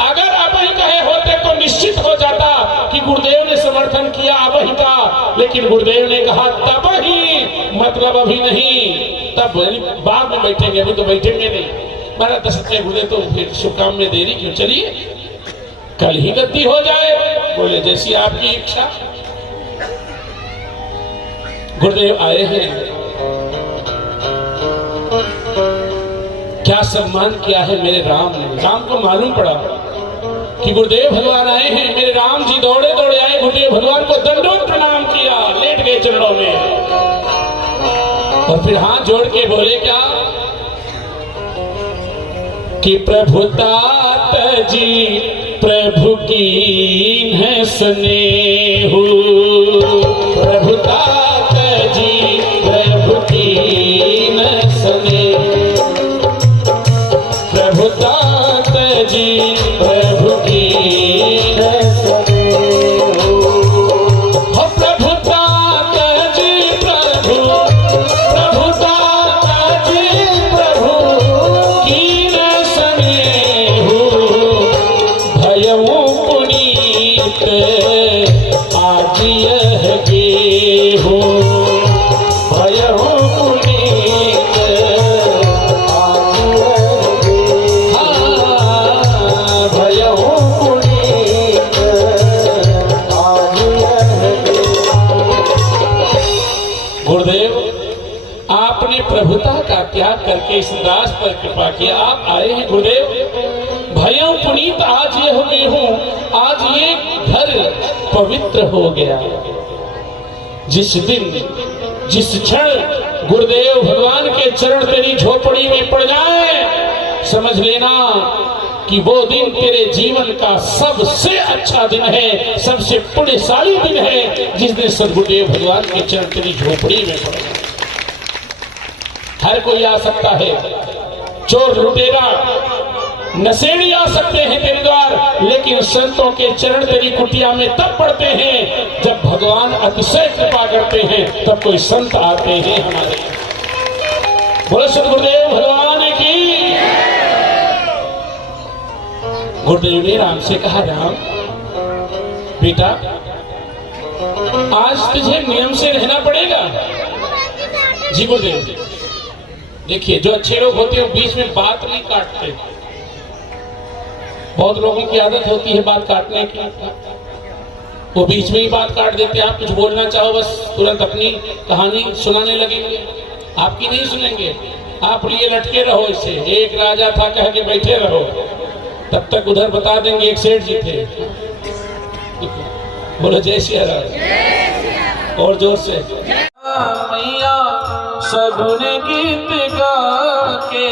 अगर अबही कहे होते तो निश्चित हो जाता कि गुरुदेव ने समर्थन किया अबही का, लेकिन गुरुदेव ने कहा तबही, मतलब अभी नहीं, तब बाद में बैठेंगे, अभी तो बैठेंगे नहीं। महाराज दशरथ गुरुदेव तो फिर शुभ काम में देरी क्यों, चलिए कल ही गद्दी हो जाए। बोले जैसी आपकी इच्छा। गुरुदेव आए हैं, क्या सम्मान किया है मेरे राम ने। राम को मालूम पड़ा कि गुरुदेव भगवान आए हैं। मेरे राम जी दौड़े दौड़े आए, गुरुदेव भगवान को दंडोत प्रणाम किया, लेट गए चरणों में और फिर हाथ जोड़ के बोले क्या कि प्रभु तात जी प्रभु की है स्नेहु। प्रभु तात जी प्रभु की है स्नेहु। प्रभु तात जी प्रभु की है स्नेहु। हो प्रभु तात जी प्रभु, प्रभु तात जी प्रभु की है स्नेहु। भयउ पुनीत आज यह गेहूं। भयउ पुनीत आज यह गेहूं। भयउ पुनीत आज यह गेहूं। गुरुदेव आपने प्रभुता का त्याग करके इस दास पर कृपा किया, आप आए हैं गुरुदेव। भयउ पुनीत आज ये हो गए हूं, आज ये घर पवित्र हो गया। जिस दिन जिस क्षण गुरुदेव भगवान के चरण तेरी झोपड़ी में पड़ जाए, समझ लेना कि वो दिन तेरे जीवन का सबसे अच्छा दिन है, सबसे पुण्यशाली दिन है, जिस दिन सदगुरुदेव भगवान के चरण तेरी झोपड़ी में पड़ जाए। हर कोई आ सकता है, चोर लुटेरा नशेड़ी आ सकते हैं तेरे द्वार, लेकिन संतों के चरण तेरी कुटिया में तब पड़ते हैं जब भगवान अतिशय कृपा करते हैं, तब कोई संत आते हैं हमारे। बोलो सदगुरुदेव भगवान की। गुरुदेव ने राम से कहा राम बेटा आज तुझे नियम से रहना पड़ेगा। जी गुरुदेव। देखिए जो अच्छे लोग होते हैं बीच में बात नहीं काटते। बहुत लोगों की आदत होती है बात काटने की, वो बीच में ही बात काट देते हैं। आप कुछ बोलना चाहो बस तुरंत अपनी कहानी सुनाने लगेंगे, आपकी नहीं सुनेंगे। आप लिए लटके रहो इससे, एक राजा था कह के बैठे रहो, तब तक उधर बता देंगे एक सेठ जी थे। बोलो जय श्री राम और जोर से। मैया सगुन गीत गा के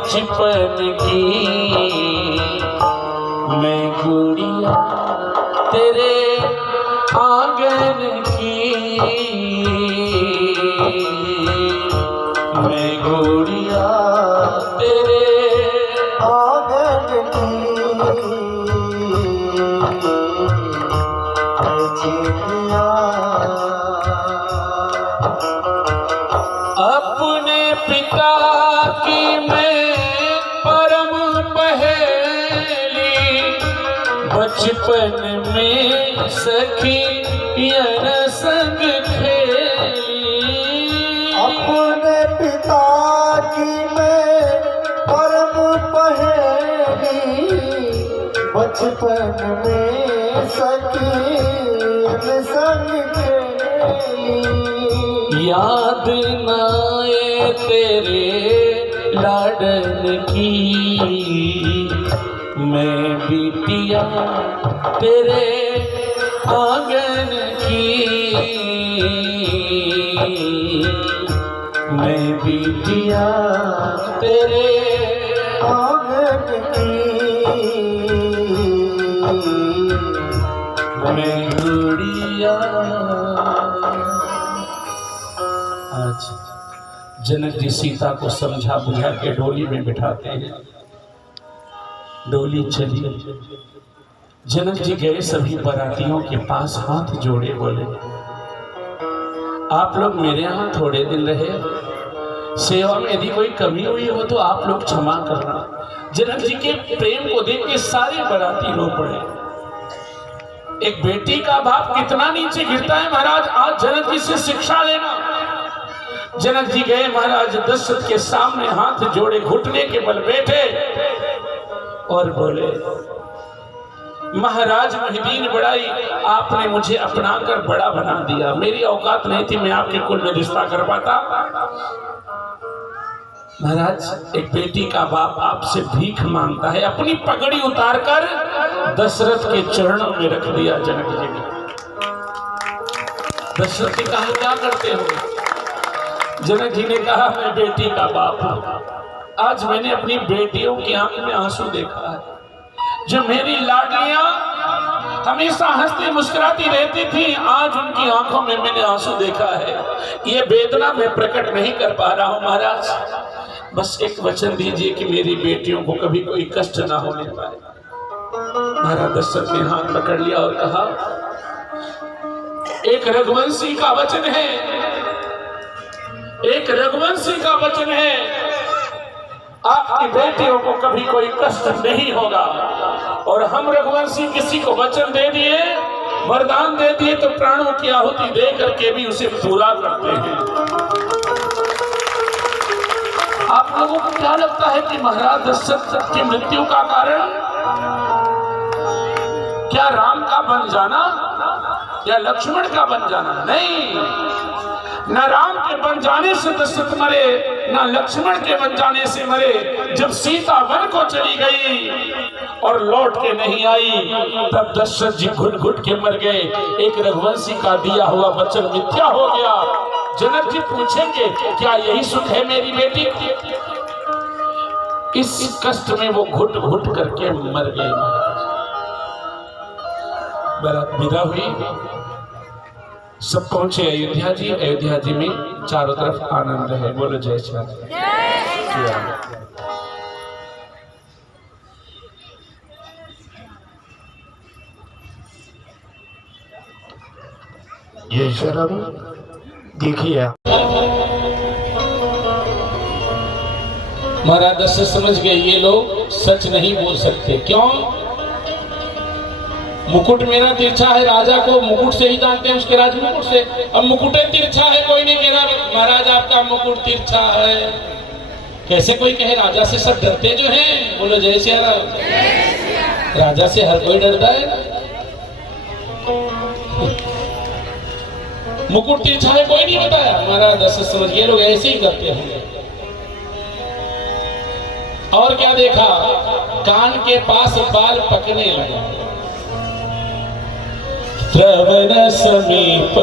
बचपन की मैं गुड़िया तेरे आंगन की, मैं गुड़िया तेरे आंगन की, अपने पिता की मैं परम पहेली, बचपन में सखी यन संग खेली। अपने पिता की मैं परम पहेली, बचपन में सखी यन संग खेली। याद नाए तेरे लाडन की, मैं बिटिया तेरे आंगन की, मैं बिटिया तेरे आंगन की, मैं गुड़िया। आज जनक जी सीता को समझा बुझा के डोली में बिठाते हैं। डोली चली, जनक जी गए सभी बारातियों के पास, हाथ जोड़े बोले, आप लोग मेरे यहाँ थोड़े दिन रहे, सेवा में यदि कोई कमी हुई हो तो आप लोग क्षमा करना। जनक जी के प्रेम को देख के सारे बाराती रो पड़े। एक बेटी का बाप कितना नीचे गिरता है महाराज, आज जनक जी से शिक्षा लेना। जनक जी गए महाराज दशरथ के सामने, हाथ जोड़े, घुटने के बल बैठे और बोले, महाराज महिदीन बड़ाई, आपने मुझे अपनाकर बड़ा बना दिया, मेरी औकात नहीं थी मैं आपके कुल में रिश्ता कर पाता। महाराज एक बेटी का बाप आपसे भीख मांगता है, अपनी पगड़ी उतारकर दशरथ के चरणों में रख दिया जनक जी ने। दशरथ ने कहा क्या करते हो? जनक जी ने कहा मैं बेटी का बाप हूं, आज मैंने अपनी बेटियों की आंख में आंसू देखा है। जो मेरी लाडलियां हमेशा हंसती मुस्कुराती रहती थी, आज उनकी आंखों में मैंने आंसू देखा है। ये वेदना मैं प्रकट नहीं कर पा रहा हूं महाराज, बस एक वचन दीजिए कि मेरी बेटियों को कभी कोई कष्ट ना होने पाए। महाराज दशरथ ने हाथ पकड़ लिया और कहा, एक रघुवंशी का वचन है, एक रघुवंशी का वचन है, आपकी बेटियों को कभी कोई कष्ट नहीं होगा। और हम रघुवंशी किसी को वचन दे दिए, वरदान दे दिए तो प्राणों की आहुति दे करके भी उसे पूरा करते हैं। आप लोगों को क्या लगता है कि महाराज दशरथ की मृत्यु का कारण क्या राम का बन जाना या लक्ष्मण का बन जाना? नहीं, न राम के बन जाने से दशरथ मरे, न लक्ष्मण के बन जाने से मरे। जब सीता वन को चली गई और लौट के नहीं आई, तब दशरथ जी घुट घुट के मर गए। एक रघुवंशी का दिया हुआ वचन मिथ्या हो गया। जनक जी पूछेंगे क्या यही सुख है मेरी बेटी? इस कष्ट में वो घुट घुट करके मर गए। बारात विदा हुई, सब पहुंचे अयोध्या जी। अयोध्या जी में चारों तरफ आनंद है। बोलो जय श्री राम। जय श्री राम। देखिए महाराज दशरथ समझ गए ये लोग सच नहीं बोल सकते। क्यों? मुकुट मेरा तिरछा है, राजा को मुकुट से ही जानते हैं, उसके राज मुकुट से। अब मुकुट तिरछा है, कोई नहीं कह रहा महाराज आपका मुकुट तिरछा है। कैसे कोई कहे? राजा से सब डरते जो हैं। बोलो जय श्री राम। राजा से हर कोई डरता है। मुकुट तिरछा है, कोई नहीं बताया। महाराज दशरथ समझ ये लोग ऐसे ही करते होंगे। और क्या देखा? कान के पास बाल पकने लगा। श्रवण समीप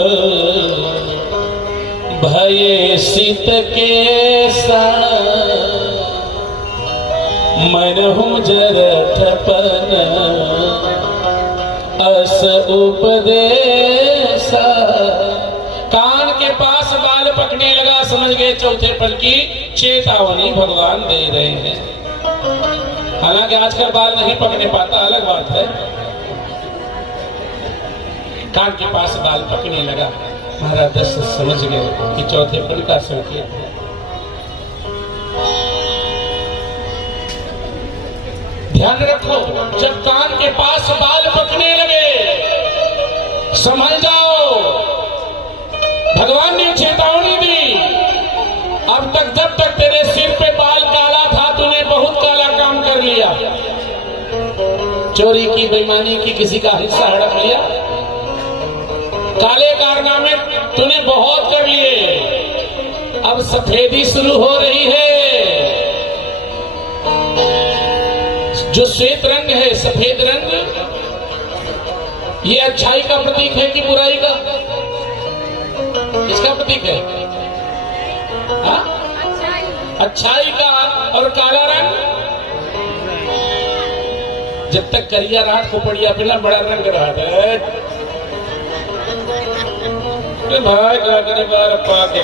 भये शीत के मन हूँ जरठपन अस उपदेशा। कान के पास बाल पकने लगा, समझ गए चौथे पल की चेतावनी भगवान दे रहे हैं। हालांकि आजकल बाल नहीं पकने पाता, अलग बात है। कान के पास बाल पकने लगा, महाराज दशरथ समझ गए कि चौथे पल का संकेत है। ध्यान रखो, जब कान के पास बाल पकने लगे समझ जाओ भगवान ने चेतावनी दी। अब तक जब तक तेरे सिर पे बाल काला था तूने बहुत काला काम कर लिया। चोरी की, बेईमानी की, किसी का हिस्सा हड़प लिया, काले कारनामे तूने बहुत कर लिए। अब सफेदी शुरू हो रही है। जो श्वेत रंग है, सफेद रंग, ये अच्छाई का प्रतीक है कि बुराई का? इसका प्रतीक है हाँ? अच्छाई का। और काला रंग, जब तक करिया रात को पड़िया पहला बड़ा रंग रहा है। भाई बार पाके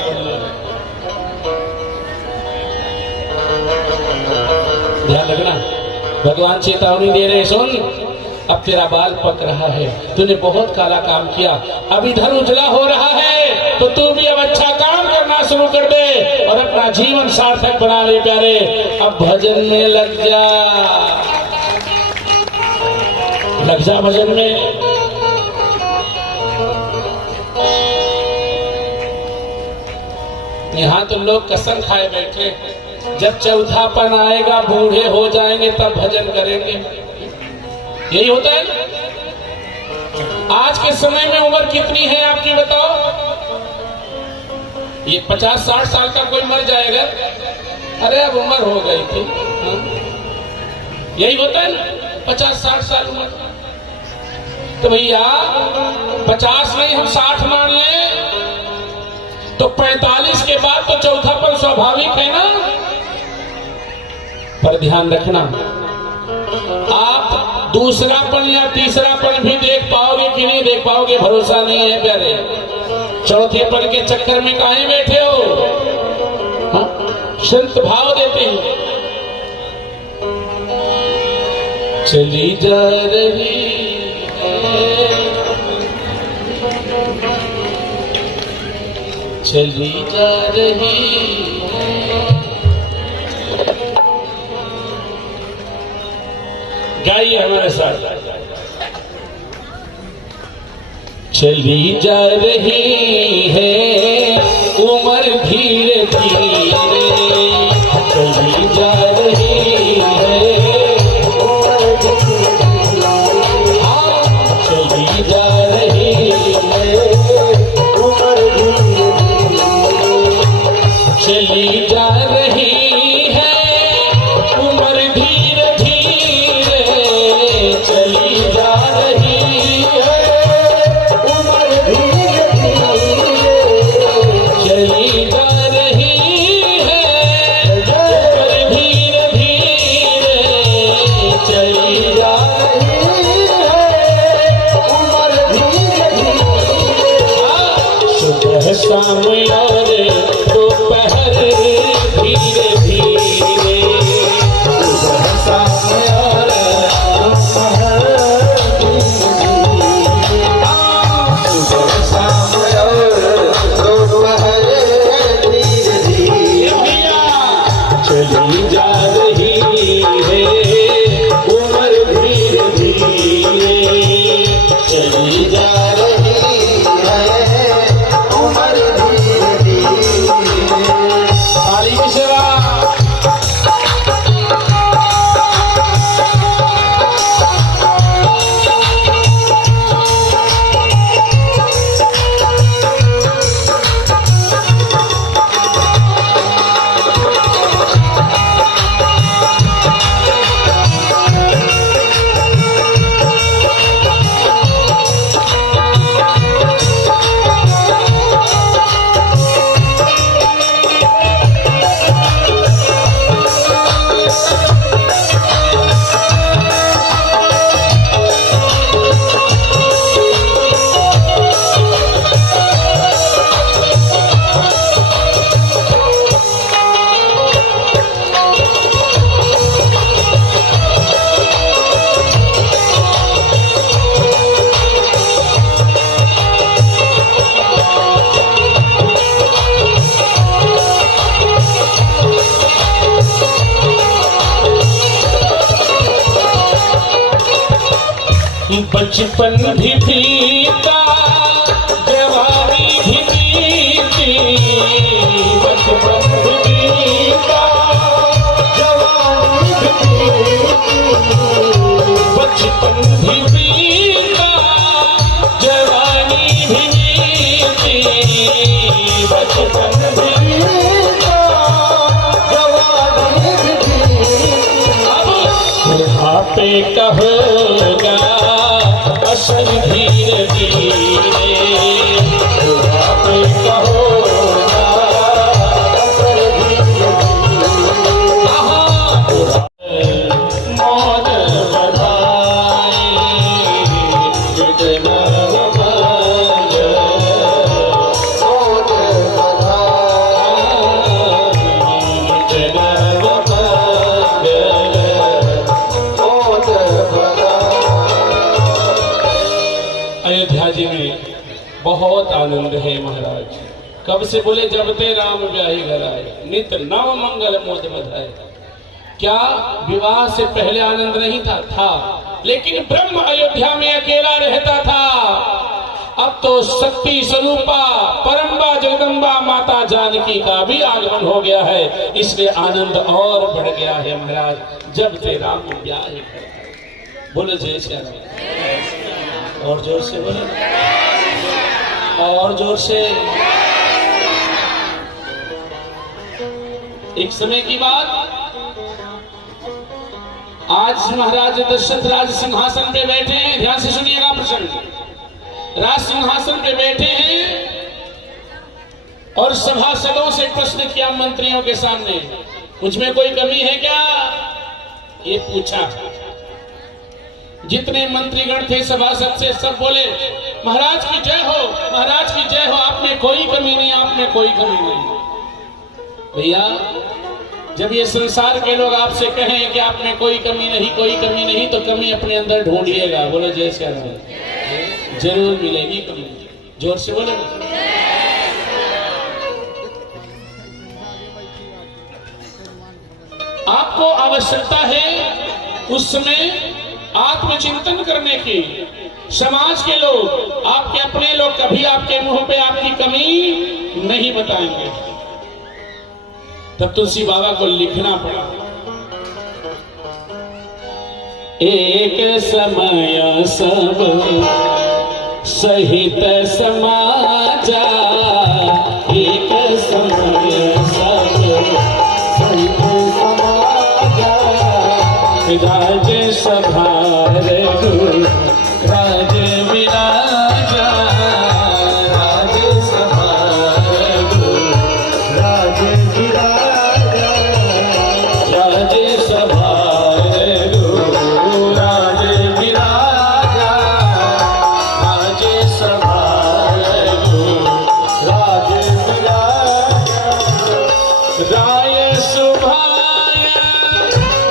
ध्यान रखना, भगवान चेतावनी दे रहे, सुन अब तेरा बाल पक रहा है, तूने बहुत काला काम किया, अब इधर उजला हो रहा है, तो तू भी अब अच्छा काम करना शुरू कर दे और अपना जीवन सार्थक बना ले प्यारे। अब भजन में लग जा भजन में। यहाँ तो लोग कसम खाए बैठे, जब चौथापन आएगा, बूढ़े हो जाएंगे, तब भजन करेंगे। यही होता है ना। आज के समय में उम्र कितनी है आपकी बताओ? ये 50-60 साल का कोई मर जाएगा, अरे अब उम्र हो गई थी। यही होता है ना, 50-60 साल उम्र। तो भैया 50 नहीं, हम 60 मान लें, तो 45 के बाद तो चौथापन स्वाभाविक है ना। पर ध्यान रखना, आप दूसरापन या तीसरापन भी देख पाओगे कि नहीं देख पाओगे, भरोसा नहीं है प्यारे। चौथे पल के चक्कर में काहे बैठे हो? हाँ? संत भाव देते हैं, चली जा रही है, चली जा रही है, गाइए हमारे साथ। चली जा रही है उम्र धीरे धीरे, चली जा रही है उम्र धीरे, चली जा रही है उम्र धीरे, चली जा रही है उम्र धीरे धीरे, चली जा रही है उम्र धीरे धीरे, चली जा रही है उम्र धीरे धीरे, चली जा रही है उम्र धीरे धीरे। सुबह शाम और दोपहर बचपन भी फीका जवानी भी बीती, बचपन भी फीका जवानी भी बीती, बचपन भी फीका जवानी भी बीती, बचपन भी फीका जवानी भी बीती। अब बुढ़ापे का होगा असर धीरे धीरे, बुढ़ापे का होगा असर धीरे धीरे। मौत बढ़ाए जितना बढ़ाए, मौत बढ़ाए जितना बढ़ाए, मौत अयोध्या जी में बहुत आनंद है महाराज। कब से बोले जब ते राम ब्याही घर आए, नित नव मंगल मोद बधाए। क्या विवाह से पहले आनंद नहीं था, लेकिन ब्रह्म अयोध्या में अकेला रहता था। अब तो शक्ति स्वरूपा परम्बा जगदम्बा माता जानकी का भी आगमन हो गया है, इसलिए आनंद और बढ़ गया है महाराज। जब ते राम ब्याही घर आए, बोलो जय श्री राम। और जोर से बोले, और जोर से। एक समय की बात, आज महाराज दशरथ राज सिंहासन पे बैठे हैं। ध्यान से सुनिएगा प्रसंग। राज सिंहासन पे बैठे हैं और सभासदों से प्रश्न किया मंत्रियों के सामने, मुझमें कोई कमी है क्या, ये पूछा। जितने मंत्रीगण थे सभासद से सब बोले महाराज की जय हो, महाराज की जय हो, आप में कोई कमी नहीं, आप में कोई कमी नहीं। भैया जब ये संसार के लोग आपसे कहें कि आप में कोई कमी नहीं, कोई कमी नहीं, तो कमी अपने अंदर ढूंढिएगा। बोलो जय श्री राम, जरूर मिलेगी कमी। जोर से बोलो। आपको आवश्यकता है उस समय आत्मचिंतन करने की। समाज के लोग, आपके अपने लोग कभी आपके मुंह पे आपकी कमी नहीं बताएंगे। तब तुलसी बाबा को लिखना पड़ा। एक समय सब सहित समाजा, एक समय सब सहित समाजा, राज सभा राज विराजा, राज सभा राज विराजा, राज सभा राज विराजा, राज सभा राज विराजा, राय सुभाय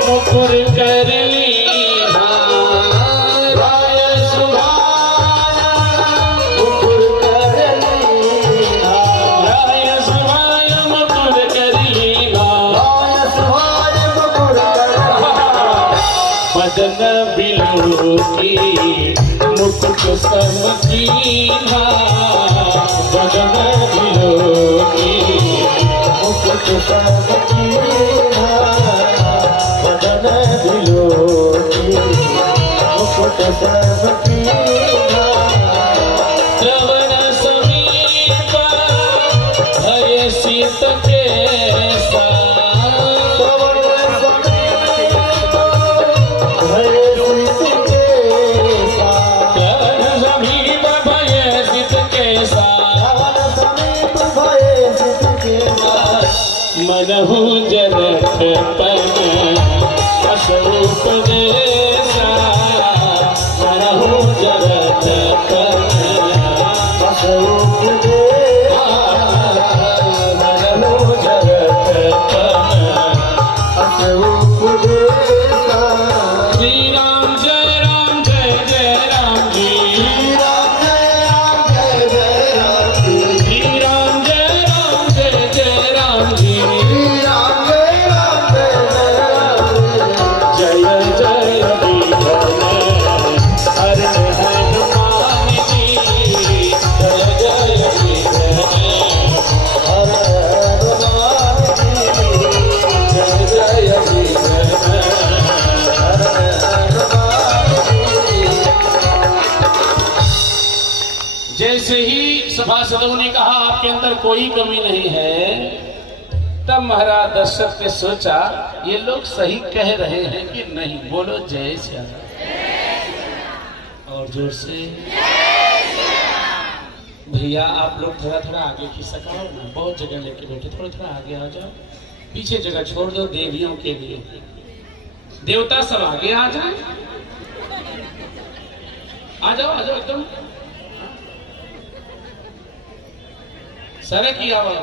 मुकुर कर लीना, राय सुभाय मुकुर कर लीना, राय सुभाय मुकुर कर लीना, राय सुभाय मुकुर कर लीना, मदन बिलो की मुकुट सम कीना, मदन बिलो की मुकुट सम कीना, मदन बिलो की मुकुट सम कीना, श्रवण समीप भय सीत केसा, श्रवण समीप भय सीत केसा, श्रवण समीप भय सीत केसा, श्रवण समीप भय सीत केसा, मनहु जनक पन स्वरूप जैसा, मनहु जनक पन स्वरूप जैसा, मनहु जनक पन स्वरूप जैसा। श्री राम जय राम जय जय राम जी, श्री राम जय राम जय जय राम जी, श्री राम जय राम जय जय राम जी, श्री राम जय राम जय जय राम जी, जय जय माधव ने कहा आपके अंदर कोई कमी नहीं है, तब महाराज दशरथ ने सोचा ये लोग सही कह रहे हैं कि नहीं। बोलो जय श्री राम। और जोर से। भैया आप लोग थोड़ा थोड़ा आगे खिसकाओ ना, बहुत जगह लेके बैठे, थोड़ा थोड़ा आगे आ जाओ, पीछे जगह छोड़ दो देवियों के लिए। देवता सब आगे आ जाए, आ जाओ एकदम सड़क की आवाज।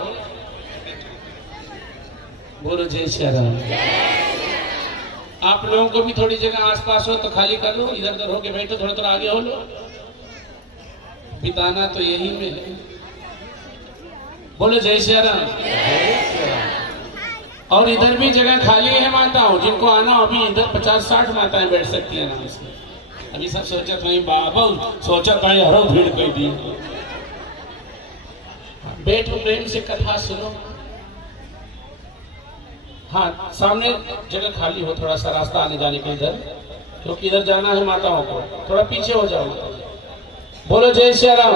बोलो जय श्री राम। आप लोगों को भी थोड़ी जगह आसपास हो तो खाली कर लो, इधर उधर होके बैठो, थोड़ा थोड़ा आगे हो लो, बिताना तो यही में है। बोलो जय श्री राम। और इधर भी जगह खाली है माताओं, जिनको आना अभी इधर 50-60 माताएं बैठ सकती है आराम से। अभी सब सोचा था बाबा, सोचा था हरो भीड़ कर दी। बैठो प्रेम से कथा सुनो। हाँ सामने जगह खाली हो, थोड़ा सा रास्ता आने जाने के इधर, क्योंकि इधर जाना है माताओं को। थोड़ा पीछे हो जाओ। बोलो जय श्री राम।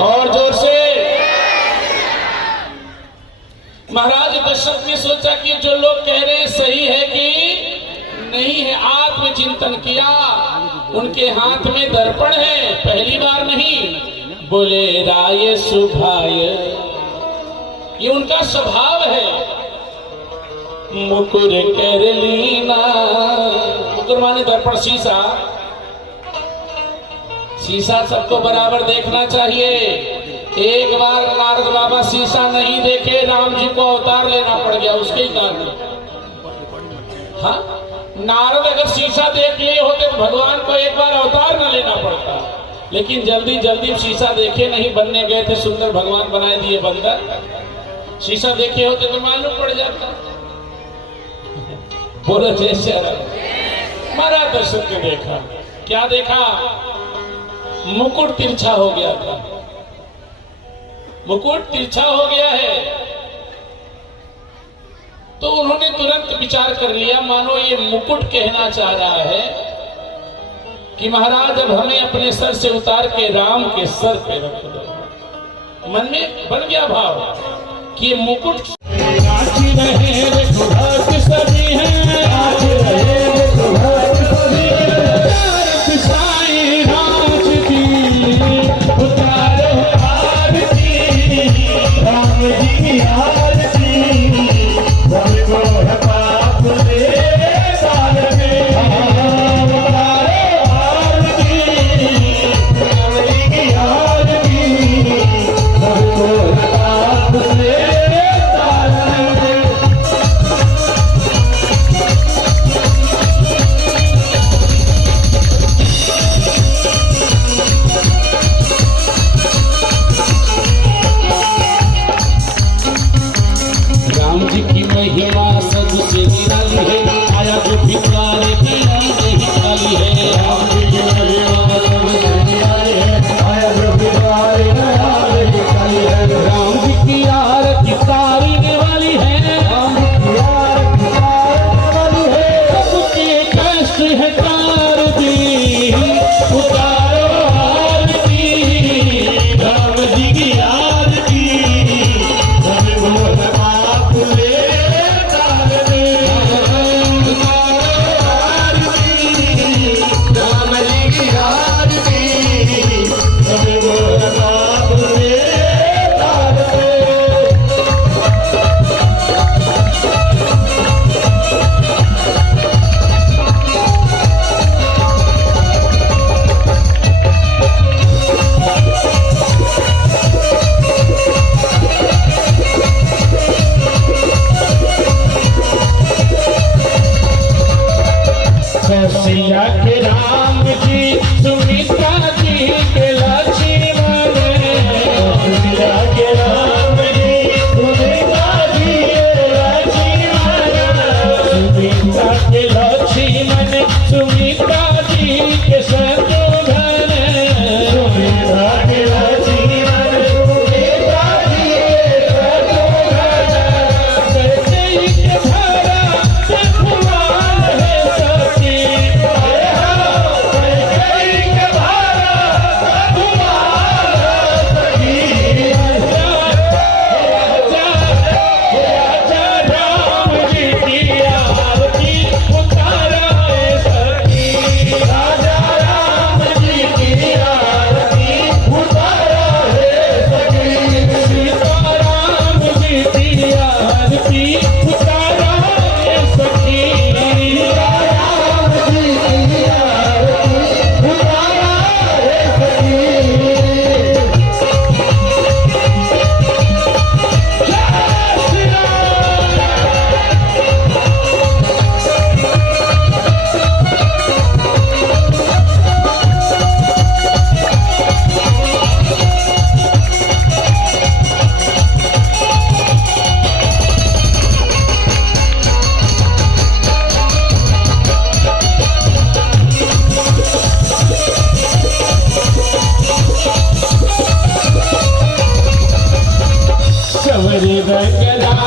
और जोर से। महाराज दशरथ ने सोचा कि जो लोग कह रहे हैं सही है कि नहीं है। आत्मचिंतन किया, उनके हाथ में दर्पण है, पहली बार नहीं। बोले राय सुभाय, ये उनका स्वभाव है। मुकुर कर लीना, मुकुर माने दर्पण, शीशा। शीशा सबको बराबर देखना चाहिए। एक बार नारद बाबा शीशा नहीं देखे, राम जी को अवतार लेना पड़ गया उसके ही कारण। हाँ, नारद अगर शीशा देख लिए होते तो भगवान को एक बार अवतार न लेना पड़ता। लेकिन जल्दी जल्दी शीशा देखे नहीं, बनने गए थे सुंदर, भगवान बनाए दिए बंदर। शीशा देखे होते तो मालूम पड़ जाता। बोलो जय श्री राम। महाराज दशरथ ने देखा, क्या देखा? मुकुट तिरछा हो गया था। मुकुट तिरछा हो गया है तो उन्होंने तुरंत विचार कर लिया, मानो ये मुकुट कहना चाह रहा है कि महाराज अब हमें अपने सर से उतार के राम के सर पे रख दो। मन में बन गया भाव कि ये मुकुट सभी है।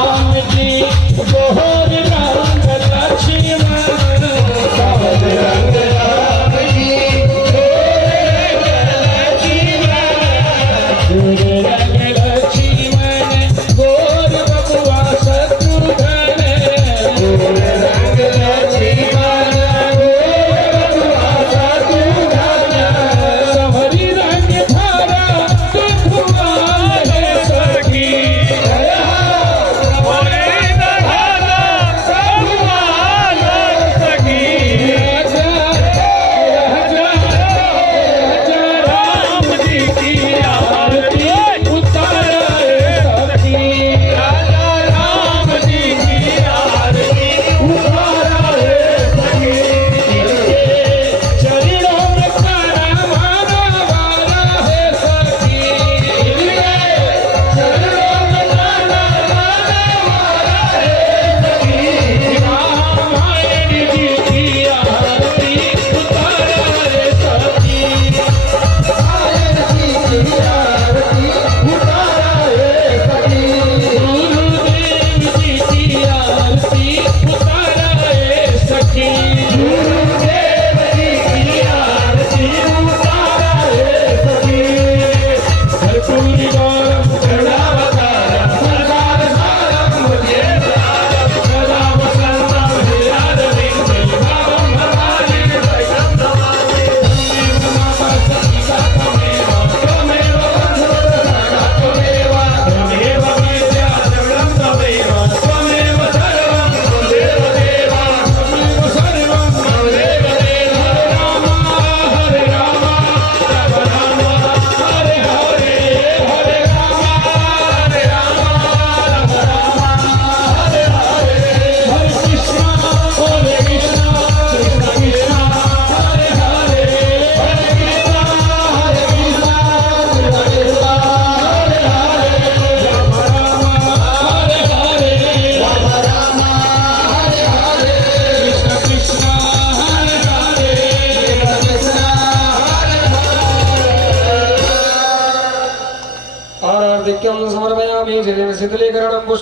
राम जी गोर रंग लक्ष्मण गोर रंग राम जी गोर रंग लक्ष्मण गोर बबुआ शत्रुघ्न गोर रंग लक्ष्मण गोर बबुआ शत्रुघ्न संवरी रंग धारा दुखवान है सखी राम जी की आरती उतारे सखी राम जी की आरती उतारे सखी चरणों में तारा माना वाला है सखी चरणों में तारा माना वाला है सखी रामायण जी की आरती उतारे सखी रामायण जी की आरती उतारे सखी गुरुदेव जी की आरती उतारे सखी गुरुदेव जी की आरती उतारे सखी कर्पूरी गौरव करुणावतारम सरकार सारम मुझे सदा वसंतम हृदयारविंदे भावं भवानी वैष्णव नमामि नमः सखी त्वमेव त्वमेव त्वमेव त्वमेव विद्या सर्वं त्वमेव त्वमेव सर्वं त्वमेव देव त्वमेव सर्वं त्वमेव देव हरे राम राम राम हरे हरे हरे राम हरे राम राम राम हरे हरे हरे कृष्ण कृष्ण कृष्ण हरे हरे हरे कृष्ण कृष्ण कृष्ण हरे हरे राम राम हरे हरे राम राम हरे हरे कृष्ण कृष्ण हरे हरे कृष्ण हरे हरे आराधिक्यं समर्पयामि जलेन शीतलीकरणं पुष्प